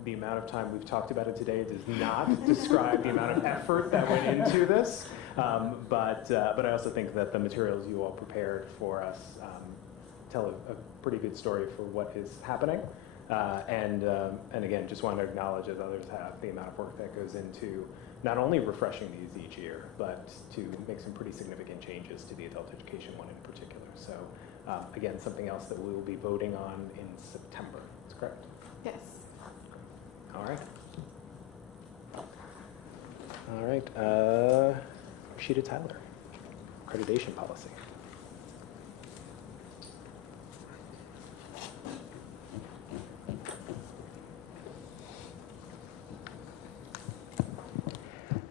the amount of time we've talked about it today does not describe the amount of effort that went into this, but I also think that the materials you all prepared for us tell a pretty good story for what is happening. And again, just want to acknowledge, as others have, the amount of work that goes into not only refreshing these each year, but to make some pretty significant changes to the adult education one in particular. So again, something else that we will be voting on in September. That's correct? Yes. All right. All right. Rashida Tyler, accreditation policy.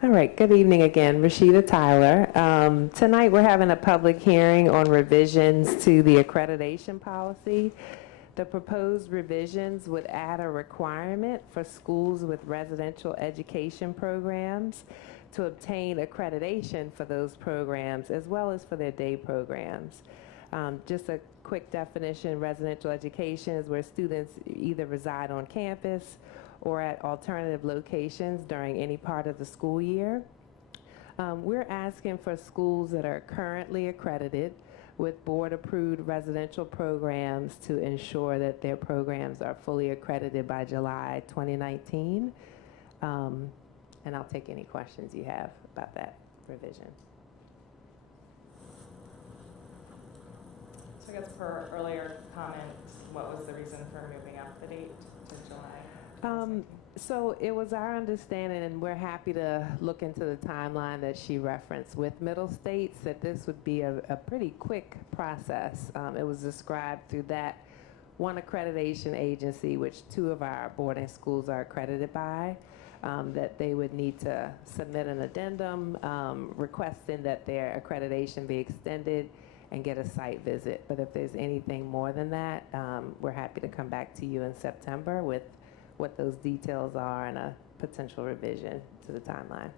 All right, good evening again, Rashida Tyler. Tonight we're having a public hearing on revisions to the accreditation policy. The proposed revisions would add a requirement for schools with residential education programs to obtain accreditation for those programs as well as for their day programs. Just a quick definition, residential education is where students either reside on campus or at alternative locations during any part of the school year. We're asking for schools that are currently accredited with board-approved residential programs to ensure that their programs are fully accredited by July 2019. And I'll take any questions you have about that revision. So I guess per earlier comment, what was the reason for moving up the date to July? So it was our understanding, and we're happy to look into the timeline that she referenced with Middle States, that this would be a pretty quick process. It was described through that one accreditation agency, which 2 of our boarding schools are accredited by, that they would need to submit an addendum requesting that their accreditation be extended and get a site visit. But if there's anything more than that, we're happy to come back to you in September with what those details are and a potential revision to the timeline.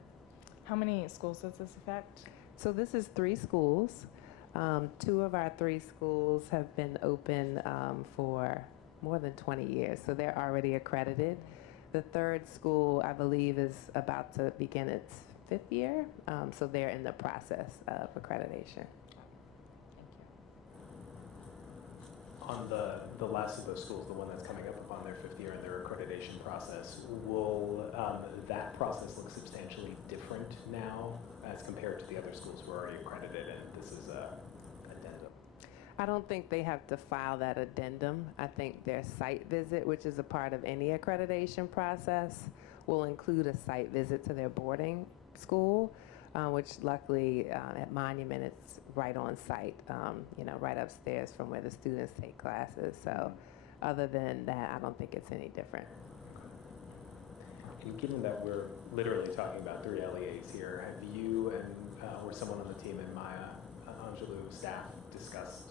How many schools does this affect? So this is 3 schools. 2 of our 3 schools have been open for more than 20 years, so they're already accredited. The 3rd school, I believe, is about to begin its 5th year, so they're in the process of accreditation. On the last of those schools, the one that's coming up upon their 5th year in their accreditation process, will that process look substantially different now as compared to the other schools who are already accredited and this is a addendum? I don't think they have to file that addendum. I think their site visit, which is a part of any accreditation process, will include a site visit to their boarding school, which luckily at Monument it's right on site, right upstairs from where the students take classes. So other than that, I don't think it's any different. And given that we're literally talking about 3 LEAs here, have you and or someone on the team and Maya Angelou staff discussed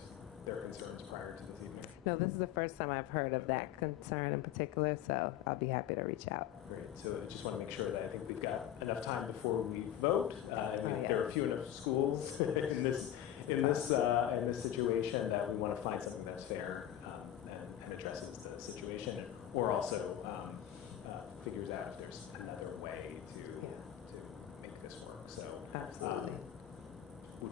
their concerns prior to this evening? No, this is the first time I've heard of that concern in particular, so I'll be happy to reach out. Great. So I just want to make sure that I think we've got enough time before we vote. There are few enough schools in this situation that we want to find something that's fair and addresses the situation, or also figures out if there's another way to make this work. So absolutely.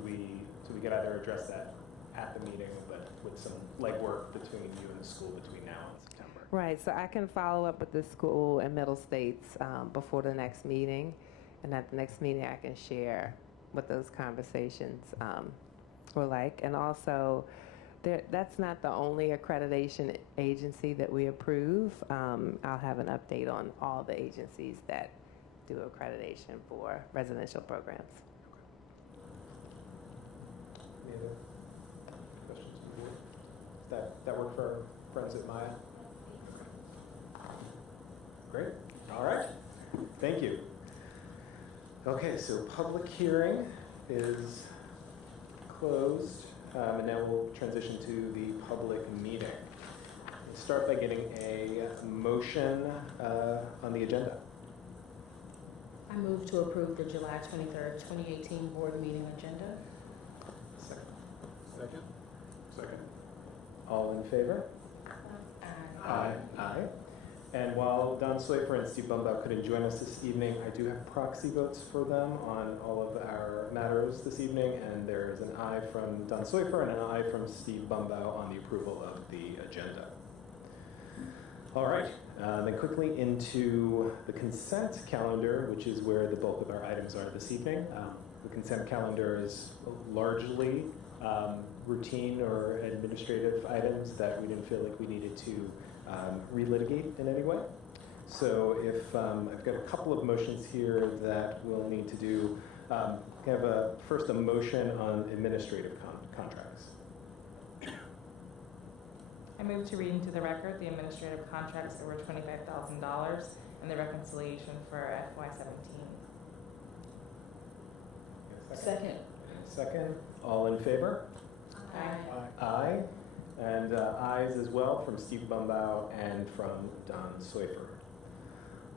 We could either address that at the meeting, but with some legwork between you and the school between now and September. Right, so I can follow up with the school in Middle States before the next meeting, and at the next meeting I can share what those conversations were like. And also, that's not the only accreditation agency that we approve. I'll have an update on all the agencies that do accreditation for residential programs. Any other questions from the board? Does that work for our friends at Maya? Great. All right. Thank you. Okay, so public hearing is closed, and now we'll transition to the public meeting. We'll start by getting a motion on the agenda. I move to approve the July 23rd, 2018 board meeting agenda. Second. Second. All in favor? Aye. Aye. And while Don Soifer and Steve Bumbaugh couldn't join us this evening, I do have proxy votes for them on all of our matters this evening, and there's an aye from Don Soifer and an aye from Steve Bumbaugh on the approval of the agenda. All right, then quickly into the consent calendar, which is where the bulk of our items are this evening. The consent calendar is largely routine or administrative items that we didn't feel like we needed to relitigate in any way. So if I've got a couple of motions here that we'll need to do. We have first a motion on administrative contracts. I move to read into the record the administrative contracts over $25,000 and the reconciliation for FY17. Second. Second. All in favor? Aye. Aye. And ayes as well from Steve Bumbaugh and from Don Soifer.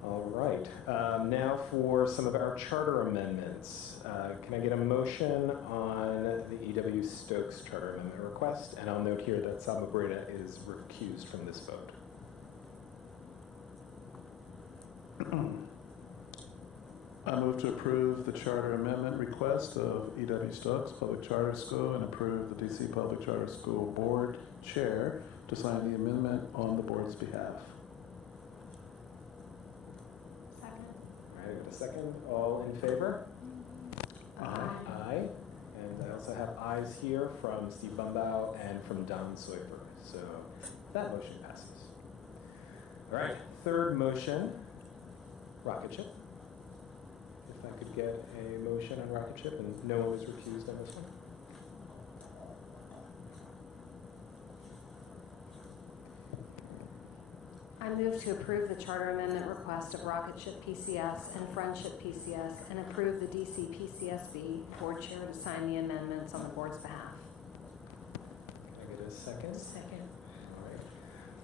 All right. Now for some of our charter amendments. Can I get a motion on the E.W. Stokes charter amendment request? And I'll note here that Salma Breda is recused from this vote. I move to approve the charter amendment request of E.W. Stokes Public Charter School and approve the D.C. Public Charter School Board Chair to sign the amendment on the board's behalf. Second. All right, a second. All in favor? Aye. Aye. And I also have ayes here from Steve Bumbaugh and from Don Soifer. So that motion passes. All right, third motion rocket ship. If I could get a motion on rocket ship, and no one was recused on this one. I move to approve the charter amendment request of Rocket Ship PCS and Friendship PCS and approve the DC PCSB board chair to sign the amendments on the board's behalf. Can I get a second? Second.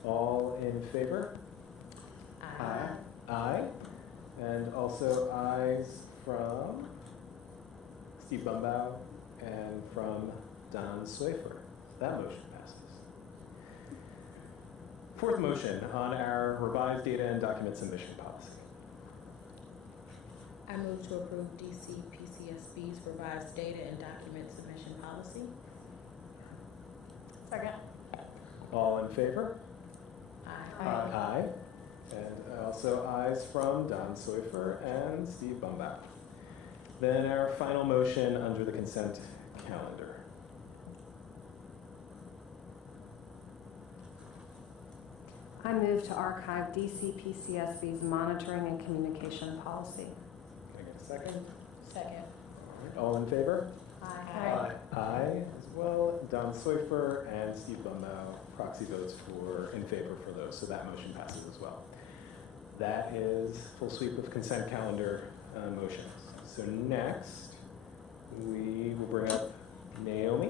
All in favor? Aye. Aye. And also ayes from Steve Bumbaugh and from Don Swayfer. That motion passes. Fourth motion on our revised data and document submission policy. I move to approve DC PCSB's revised data and document submission policy. Second. All in favor? Aye. Aye. And also ayes from Don Swayfer and Steve Bumbaugh. Then our final motion under the consent calendar. I move to archive DC PCSB's monitoring and communication policy. Can I get a second? Second. All in favor? Aye. Aye as well. Don Swayfer and Steve Bumbaugh, proxy votes in favor for those, so that motion passes as well. That is full sweep of consent calendar motions. So next, we will bring up Naomi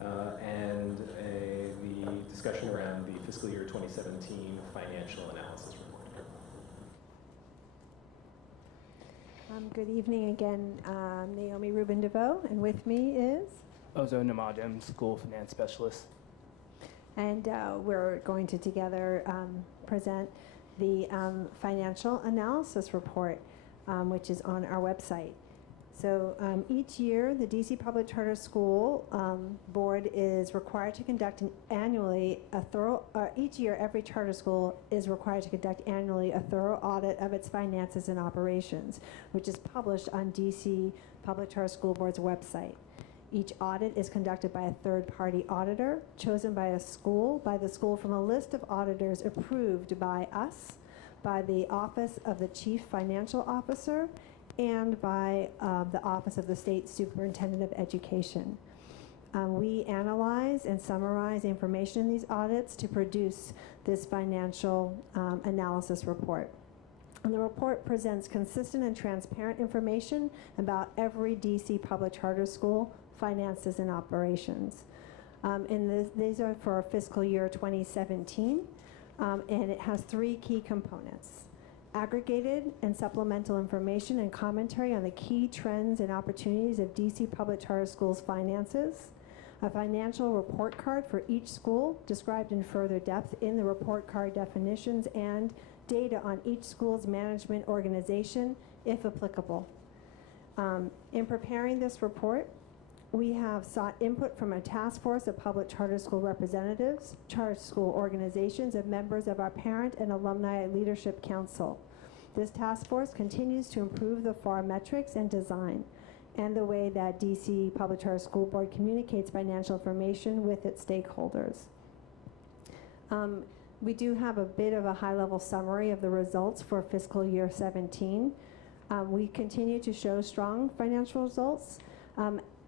and the discussion around the fiscal year 2017 financial analysis report. Good evening again. Naomi Rubin DeVoe, and with me is? Ozo Namadim, School Finance Specialist. And we're going to together present the financial analysis report, which is on our website. So each year, the DC Public Charter School Board is required to conduct each year, every charter school is required to conduct annually a thorough audit of its finances and operations, which is published on DC Public Charter School Board's website. Each audit is conducted by a third-party auditor chosen by the school from a list of auditors approved by us, by the Office of the Chief Financial Officer, and by the Office of the State Superintendent of Education. We analyze and summarize information in these audits to produce this financial analysis report. And the report presents consistent and transparent information about every DC public charter school finances and operations. These are for fiscal year 2017, and it has three key components: aggregated and supplemental information and commentary on the key trends and opportunities of DC Public Charter Schools' finances, a financial report card for each school described in further depth in the report card definitions, and data on each school's management organization, if applicable. In preparing this report, we have sought input from a task force of public charter school representatives, charter school organizations, and members of our Parent and Alumni Leadership Council. This task force continues to improve the FAR metrics and design and the way that DC Public Charter School Board communicates financial information with its stakeholders. We do have a bit of a high-level summary of the results for fiscal year 17. We continue to show strong financial results.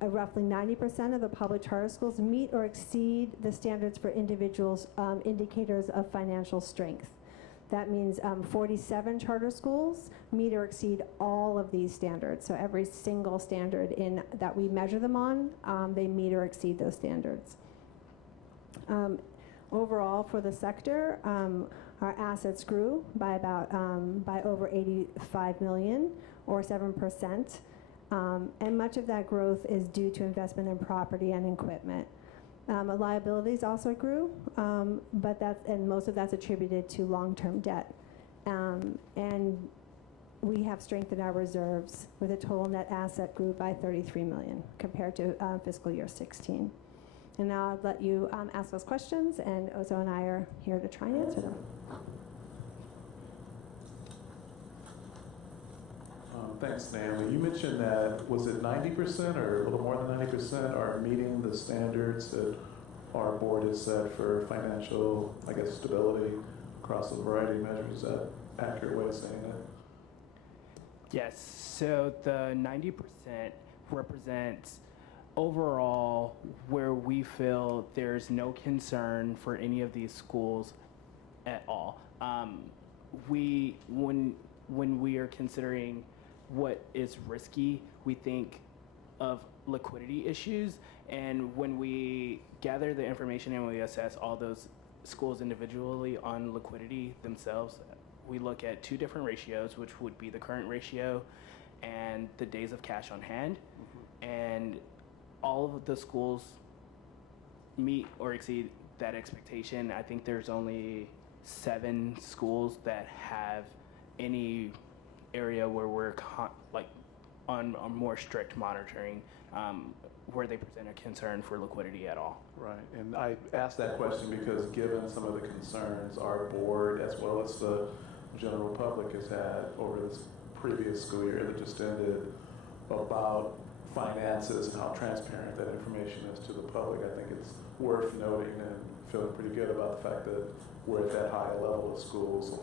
Roughly 90% of the public charter schools meet or exceed the standards for individuals' indicators of financial strength. That means 47 charter schools meet or exceed all of these standards. So every single standard that we measure them on, they meet or exceed those standards. Overall, for the sector, our assets grew by over 85 million, or 7%. And much of that growth is due to investment in property and equipment. Liabilities also grew, and most of that's attributed to long-term debt. And we have strengthened our reserves with a total net asset grew by 33 million compared to fiscal year 16. And now I'll let you ask those questions, and Ozo and I are here to try and answer them. Thanks, Naomi. You mentioned that, was it 90% or a little more than 90% are meeting the standards that our board has set for financial, stability across a variety of measures? Is that an accurate way of saying that? Yes, so the 90% represents overall where we feel there's no concern for any of these schools at all. When we are considering what is risky, we think of liquidity issues, and when we gather the information and we assess all those schools individually on liquidity themselves, we look at two different ratios, which would be the current ratio and the days of cash on hand. And all of the schools meet or exceed that expectation. I think there's only 7 schools that have any area where we're on more strict monitoring, where they present a concern for liquidity at all. Right, and I asked that question because given some of the concerns our board as well as the general public has had over this previous school year that just ended about finances and how transparent that information is to the public, I think it's worth noting and feeling pretty good about the fact that we're at that high level of schools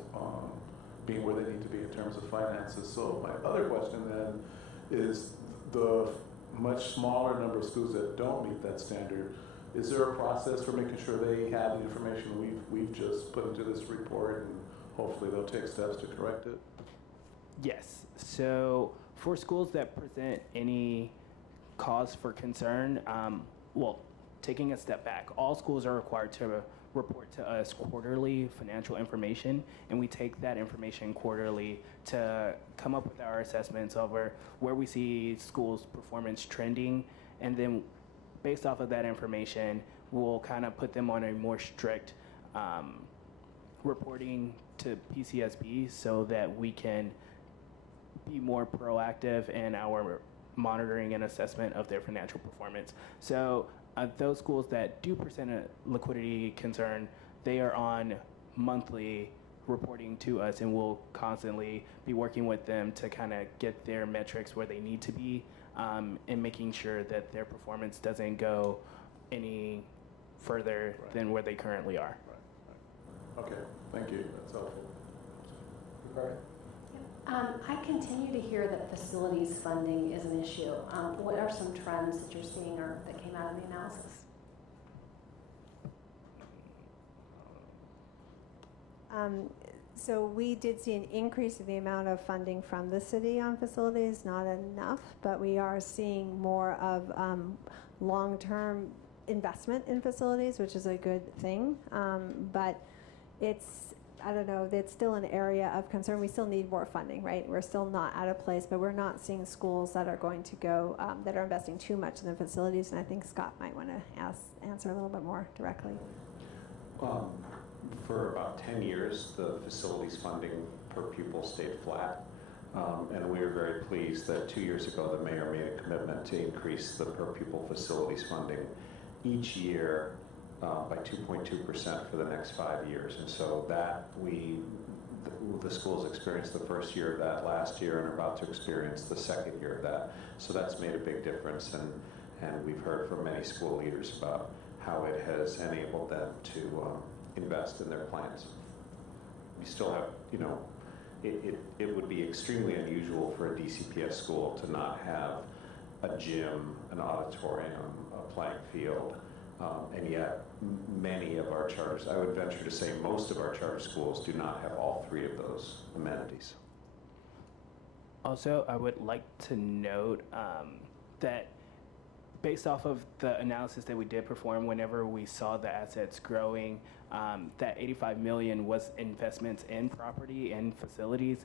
being where they need to be in terms of finances. So my other question then is the much smaller number of schools that don't meet that standard. Is there a process for making sure they have the information we've just put into this report, and hopefully they'll take steps to correct it? Yes. So for schools that present any cause for concern, well, taking a step back, all schools are required to report to us quarterly financial information, and we take that information quarterly to come up with our assessments over where we see schools' performance trending, and then based off of that information, we'll kind of put them on a more strict reporting to PCSB so that we can be more proactive in our monitoring and assessment of their financial performance. So those schools that do present a liquidity concern, they are on monthly reporting to us, and we'll constantly be working with them to kind of get their metrics where they need to be, and making sure that their performance doesn't go any further than where they currently are. Okay, thank you. That's helpful. I continue to hear that facilities funding is an issue. What are some trends that you're seeing or that came out of the analysis? So we did see an increase in the amount of funding from the city on facilities, not enough, but we are seeing more of long-term investment in facilities, which is a good thing. But it's, I don't know, it's still an area of concern. We still need more funding, right? We're still not out of place, but we're not seeing schools that are going to go, that are investing too much in the facilities, and I think Scott might want to answer a little bit more directly. For about 10 years, the facilities funding per pupil stayed flat. And we were very pleased that 2 years ago, the mayor made a commitment to increase the per pupil facilities funding each year by 2.2% for the next 5 years. And so that the schools experienced the first year of that last year and are about to experience the second year of that. So that's made a big difference, and we've heard from many school leaders about how it has enabled them to invest in their plans. We still have, you know, it would be extremely unusual for a DCPS school to not have a gym, an auditorium, a playing field, and yet many of our charters, I would venture to say most of our charter schools do not have all 3 of those amenities. Also, I would like to note that based off of the analysis that we did perform, whenever we saw the assets growing, that $85 million was investments in property and facilities.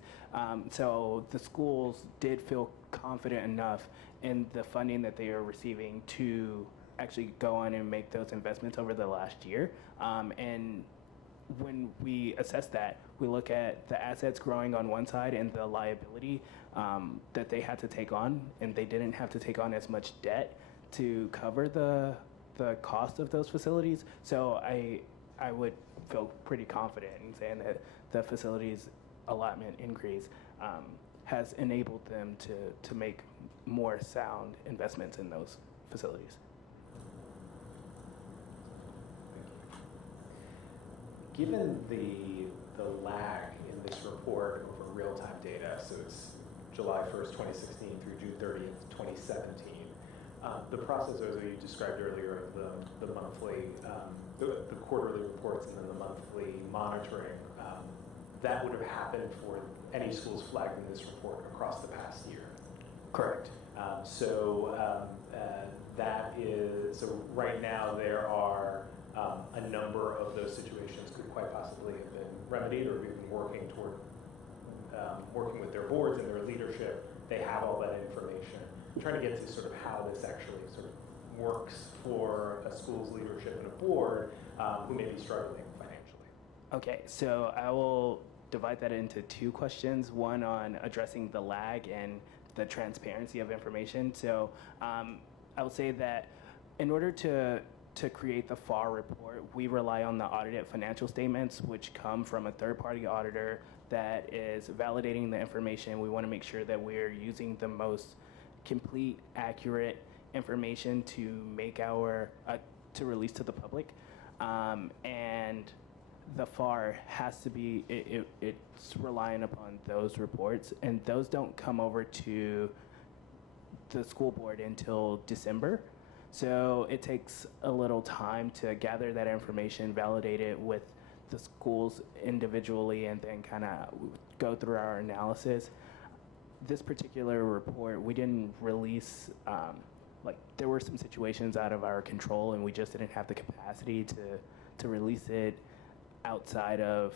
So the schools did feel confident enough in the funding that they are receiving to actually go on and make those investments over the last year. And when we assess that, we look at the assets growing on one side and the liability that they had to take on, and they didn't have to take on as much debt to cover the cost of those facilities. So I would feel pretty confident in saying that the facilities allotment increase has enabled them to make more sound investments in those facilities. Given the lag in this report over real-time data, so it's July 1st, 2016 through June 30th, 2017. The process, as you described earlier, of the monthly, the quarterly reports and then the monthly monitoring, that would have happened for any schools flagged in this report across the past year. Correct. That is, so right now there are a number of those situations could quite possibly have been remedied, or we've been working toward working with their boards and their leadership. They have all that information. I'm trying to get to sort of how this actually sort of works for a school's leadership and a board who may be struggling financially. Okay, so I will divide that into two questions. One on addressing the lag and the transparency of information. So I would say that in order to create the FAR report, we rely on the audited financial statements, which come from a third-party auditor that is validating the information. We want to make sure that we're using the most complete, accurate information to make our to release to the public, and the FAR has to be it's relying upon those reports, and those don't come over to the school board until December. So it takes a little time to gather that information, validate it with the schools individually, and then kind of go through our analysis. This particular report, we didn't release, there were some situations out of our control, and we just didn't have the capacity to release it outside of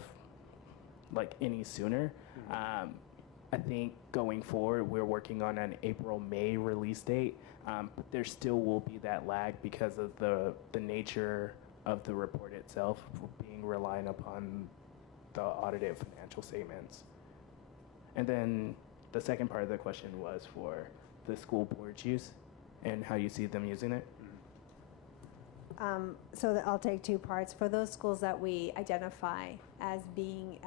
any sooner. I think going forward, we're working on an April-May release date. But there still will be that lag because of the nature of the report itself being reliant upon the audited financial statements. And then the second part of the question was for the school board's use and how you see them using it. So I'll take two parts. For those schools that we identify as being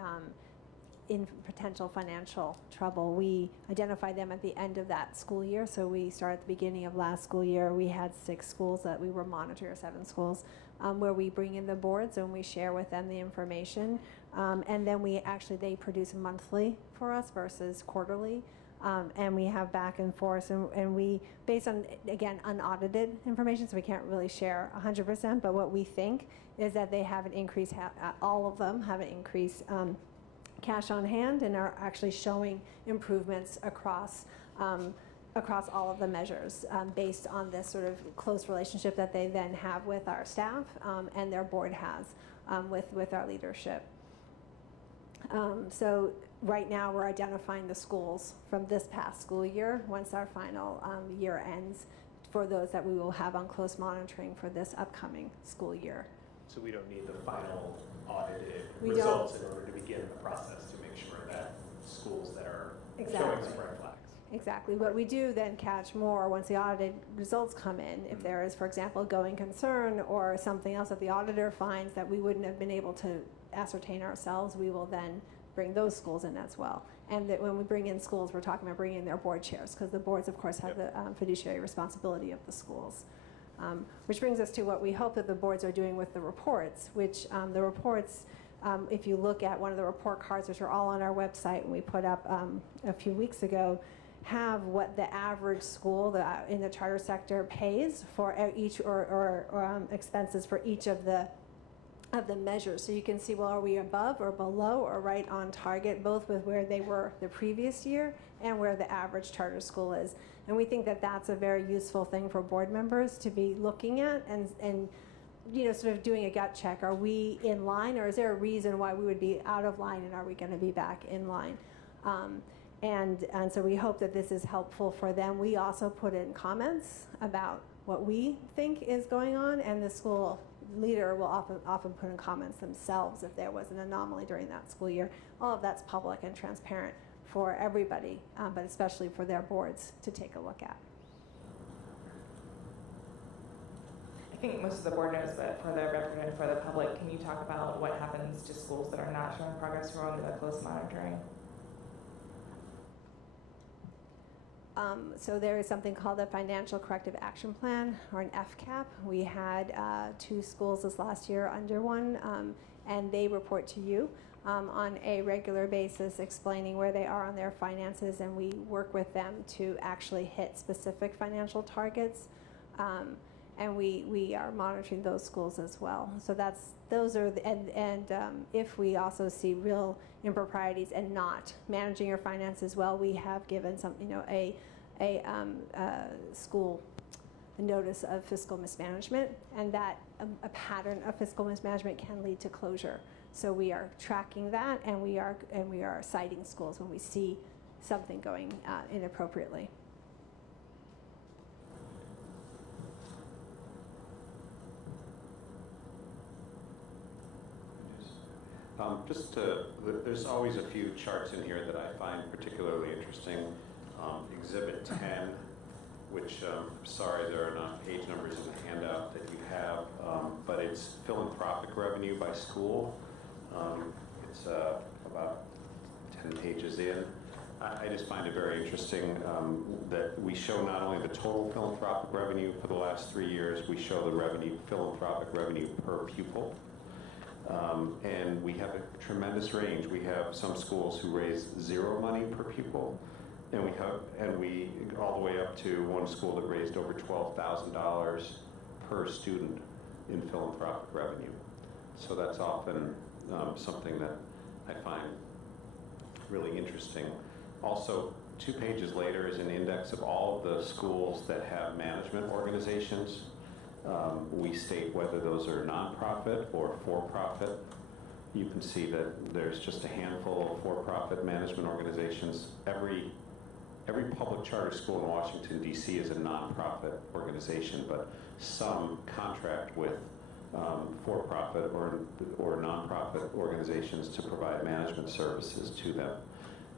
in potential financial trouble, we identify them at the end of that school year. So we start at the beginning of last school year. We had 6 schools that we were monitoring, 7 schools, where we bring in the boards and we share with them the information. And then they produce monthly for us versus quarterly. And we have back and forth, and we, based on, again, unaudited information, so we can't really share 100%, but what we think is that they have an increase, all of them have an increase cash on hand and are actually showing improvements across all of the measures based on this sort of close relationship that they then have with our staff and their board has with our leadership. So right now we're identifying the schools from this past school year once our final year ends for those that we will have on close monitoring for this upcoming school year. So we don't need the final audited results in order to begin the process to make sure that schools that are showing some red flags. Exactly. What we do then catch more once the audited results come in. If there is, for example, a going concern or something else that the auditor finds that we wouldn't have been able to ascertain ourselves, we will then bring those schools in as well. And that when we bring in schools, we're talking about bringing in their board chairs, because the boards, of course, have the fiduciary responsibility of the schools. Which brings us to what we hope that the boards are doing with the reports, which the reports, if you look at one of the report cards, which are all on our website and we put up a few weeks ago, have what the average school in the charter sector pays for each or expenses for each of the measures. So you can see, well, are we above or below or right on target, both with where they were the previous year and where the average charter school is. And we think that that's a very useful thing for board members to be looking at and sort of doing a gut check. Are we in line, or is there a reason why we would be out of line, and are we going to be back in line? And so we hope that this is helpful for them. We also put in comments about what we think is going on, and the school leader will often put in comments themselves if there was an anomaly during that school year. All of that's public and transparent for everybody, but especially for their boards to take a look at. I think most of the board knows, but for the record and for the public, can you talk about what happens to schools that are not showing progress or under the close monitoring? So there is something called a Financial Corrective Action Plan, or an FCAP. We had 2 schools this last year under one, and they report to you. on a regular basis, explaining where they are on their finances, and we work with them to actually hit specific financial targets. And we are monitoring those schools as well. So those are if we also see real improprieties and not managing your finances well, we have given a school notice of fiscal mismanagement, and that a pattern of fiscal mismanagement can lead to closure. So we are tracking that, and we are citing schools when we see something going inappropriately. There's always a few charts in here that I find particularly interesting. Exhibit 10, which, sorry, there are not page numbers in the handout that you have, but it's philanthropic revenue by school. It's about 10 pages in. I just find it very interesting that we show not only the total philanthropic revenue for the last 3 years, we show the philanthropic revenue per pupil. And we have a tremendous range. We have some schools who raise zero money per pupil, and we all the way up to one school that raised over $12,000 per student in philanthropic revenue. So that's often something that I find really interesting. Also, 2 pages later is an index of all of the schools that have management organizations. We state whether those are nonprofit or for-profit. You can see that there's just a handful of for-profit management organizations. Every public charter school in Washington, D.C. is a nonprofit organization, but some contract with for-profit or nonprofit organizations to provide management services to them.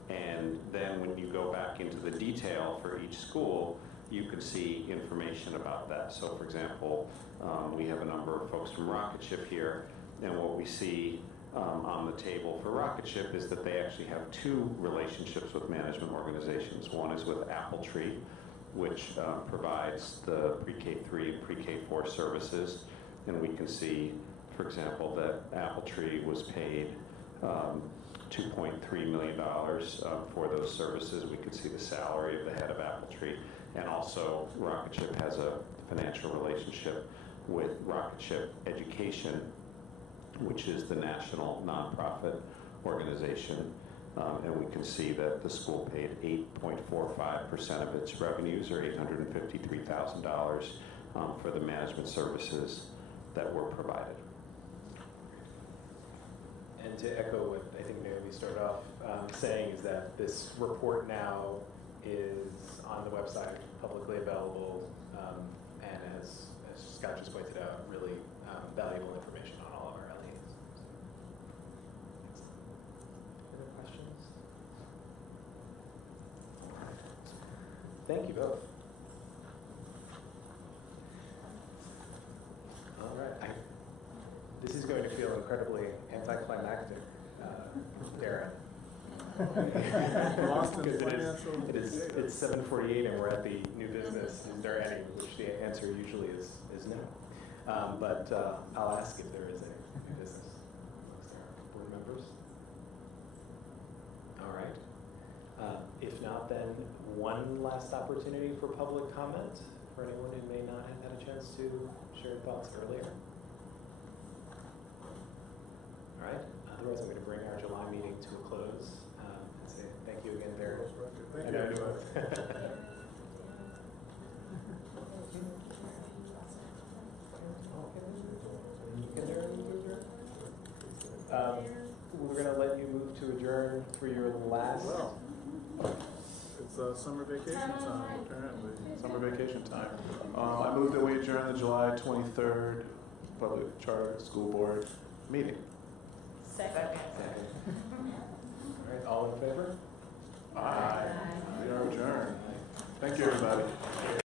And then when you go back into the detail for each school, you can see information about that. So for example, we have a number of folks from Rocket Ship here, and what we see on the table for Rocket Ship is that they actually have 2 relationships with management organizations. One is with Apple Tree, which provides the pre-K3 and pre-K4 services, and we can see, for example, that Apple Tree was paid $2.3 million for those services. We could see the salary of the head of Apple Tree. And also, Rocket Ship has a financial relationship with Rocket Ship Education, which is the national nonprofit organization. And we can see that the school paid 8.45% of its revenues, or $853,000, for the management services that were provided. And to echo what I think Naomi started off saying is that this report now is on the website, publicly available, and as Scott just pointed out, really valuable information on all of our LEAs. Other questions? Thank you both. All right. This is going to feel incredibly anticlimactic, Darren. Because it's 7:48 and we're at the new business. Is there any? Which the answer usually is no. But I'll ask if there is any new business amongst our board members. All right. If not, then one last opportunity for public comment for anyone who may not have had a chance to share thoughts earlier. All right. Otherwise, I'm going to bring our July meeting to a close and say thank you again, Darren. Thank you. We're going to let you move to adjourn for your last. Well, it's summer vacation time, apparently. Summer vacation time. I move that we adjourn the July 23rd Public Charter School Board meeting. Second. All right, all in favor? Aye. We are adjourned. Thank you, everybody.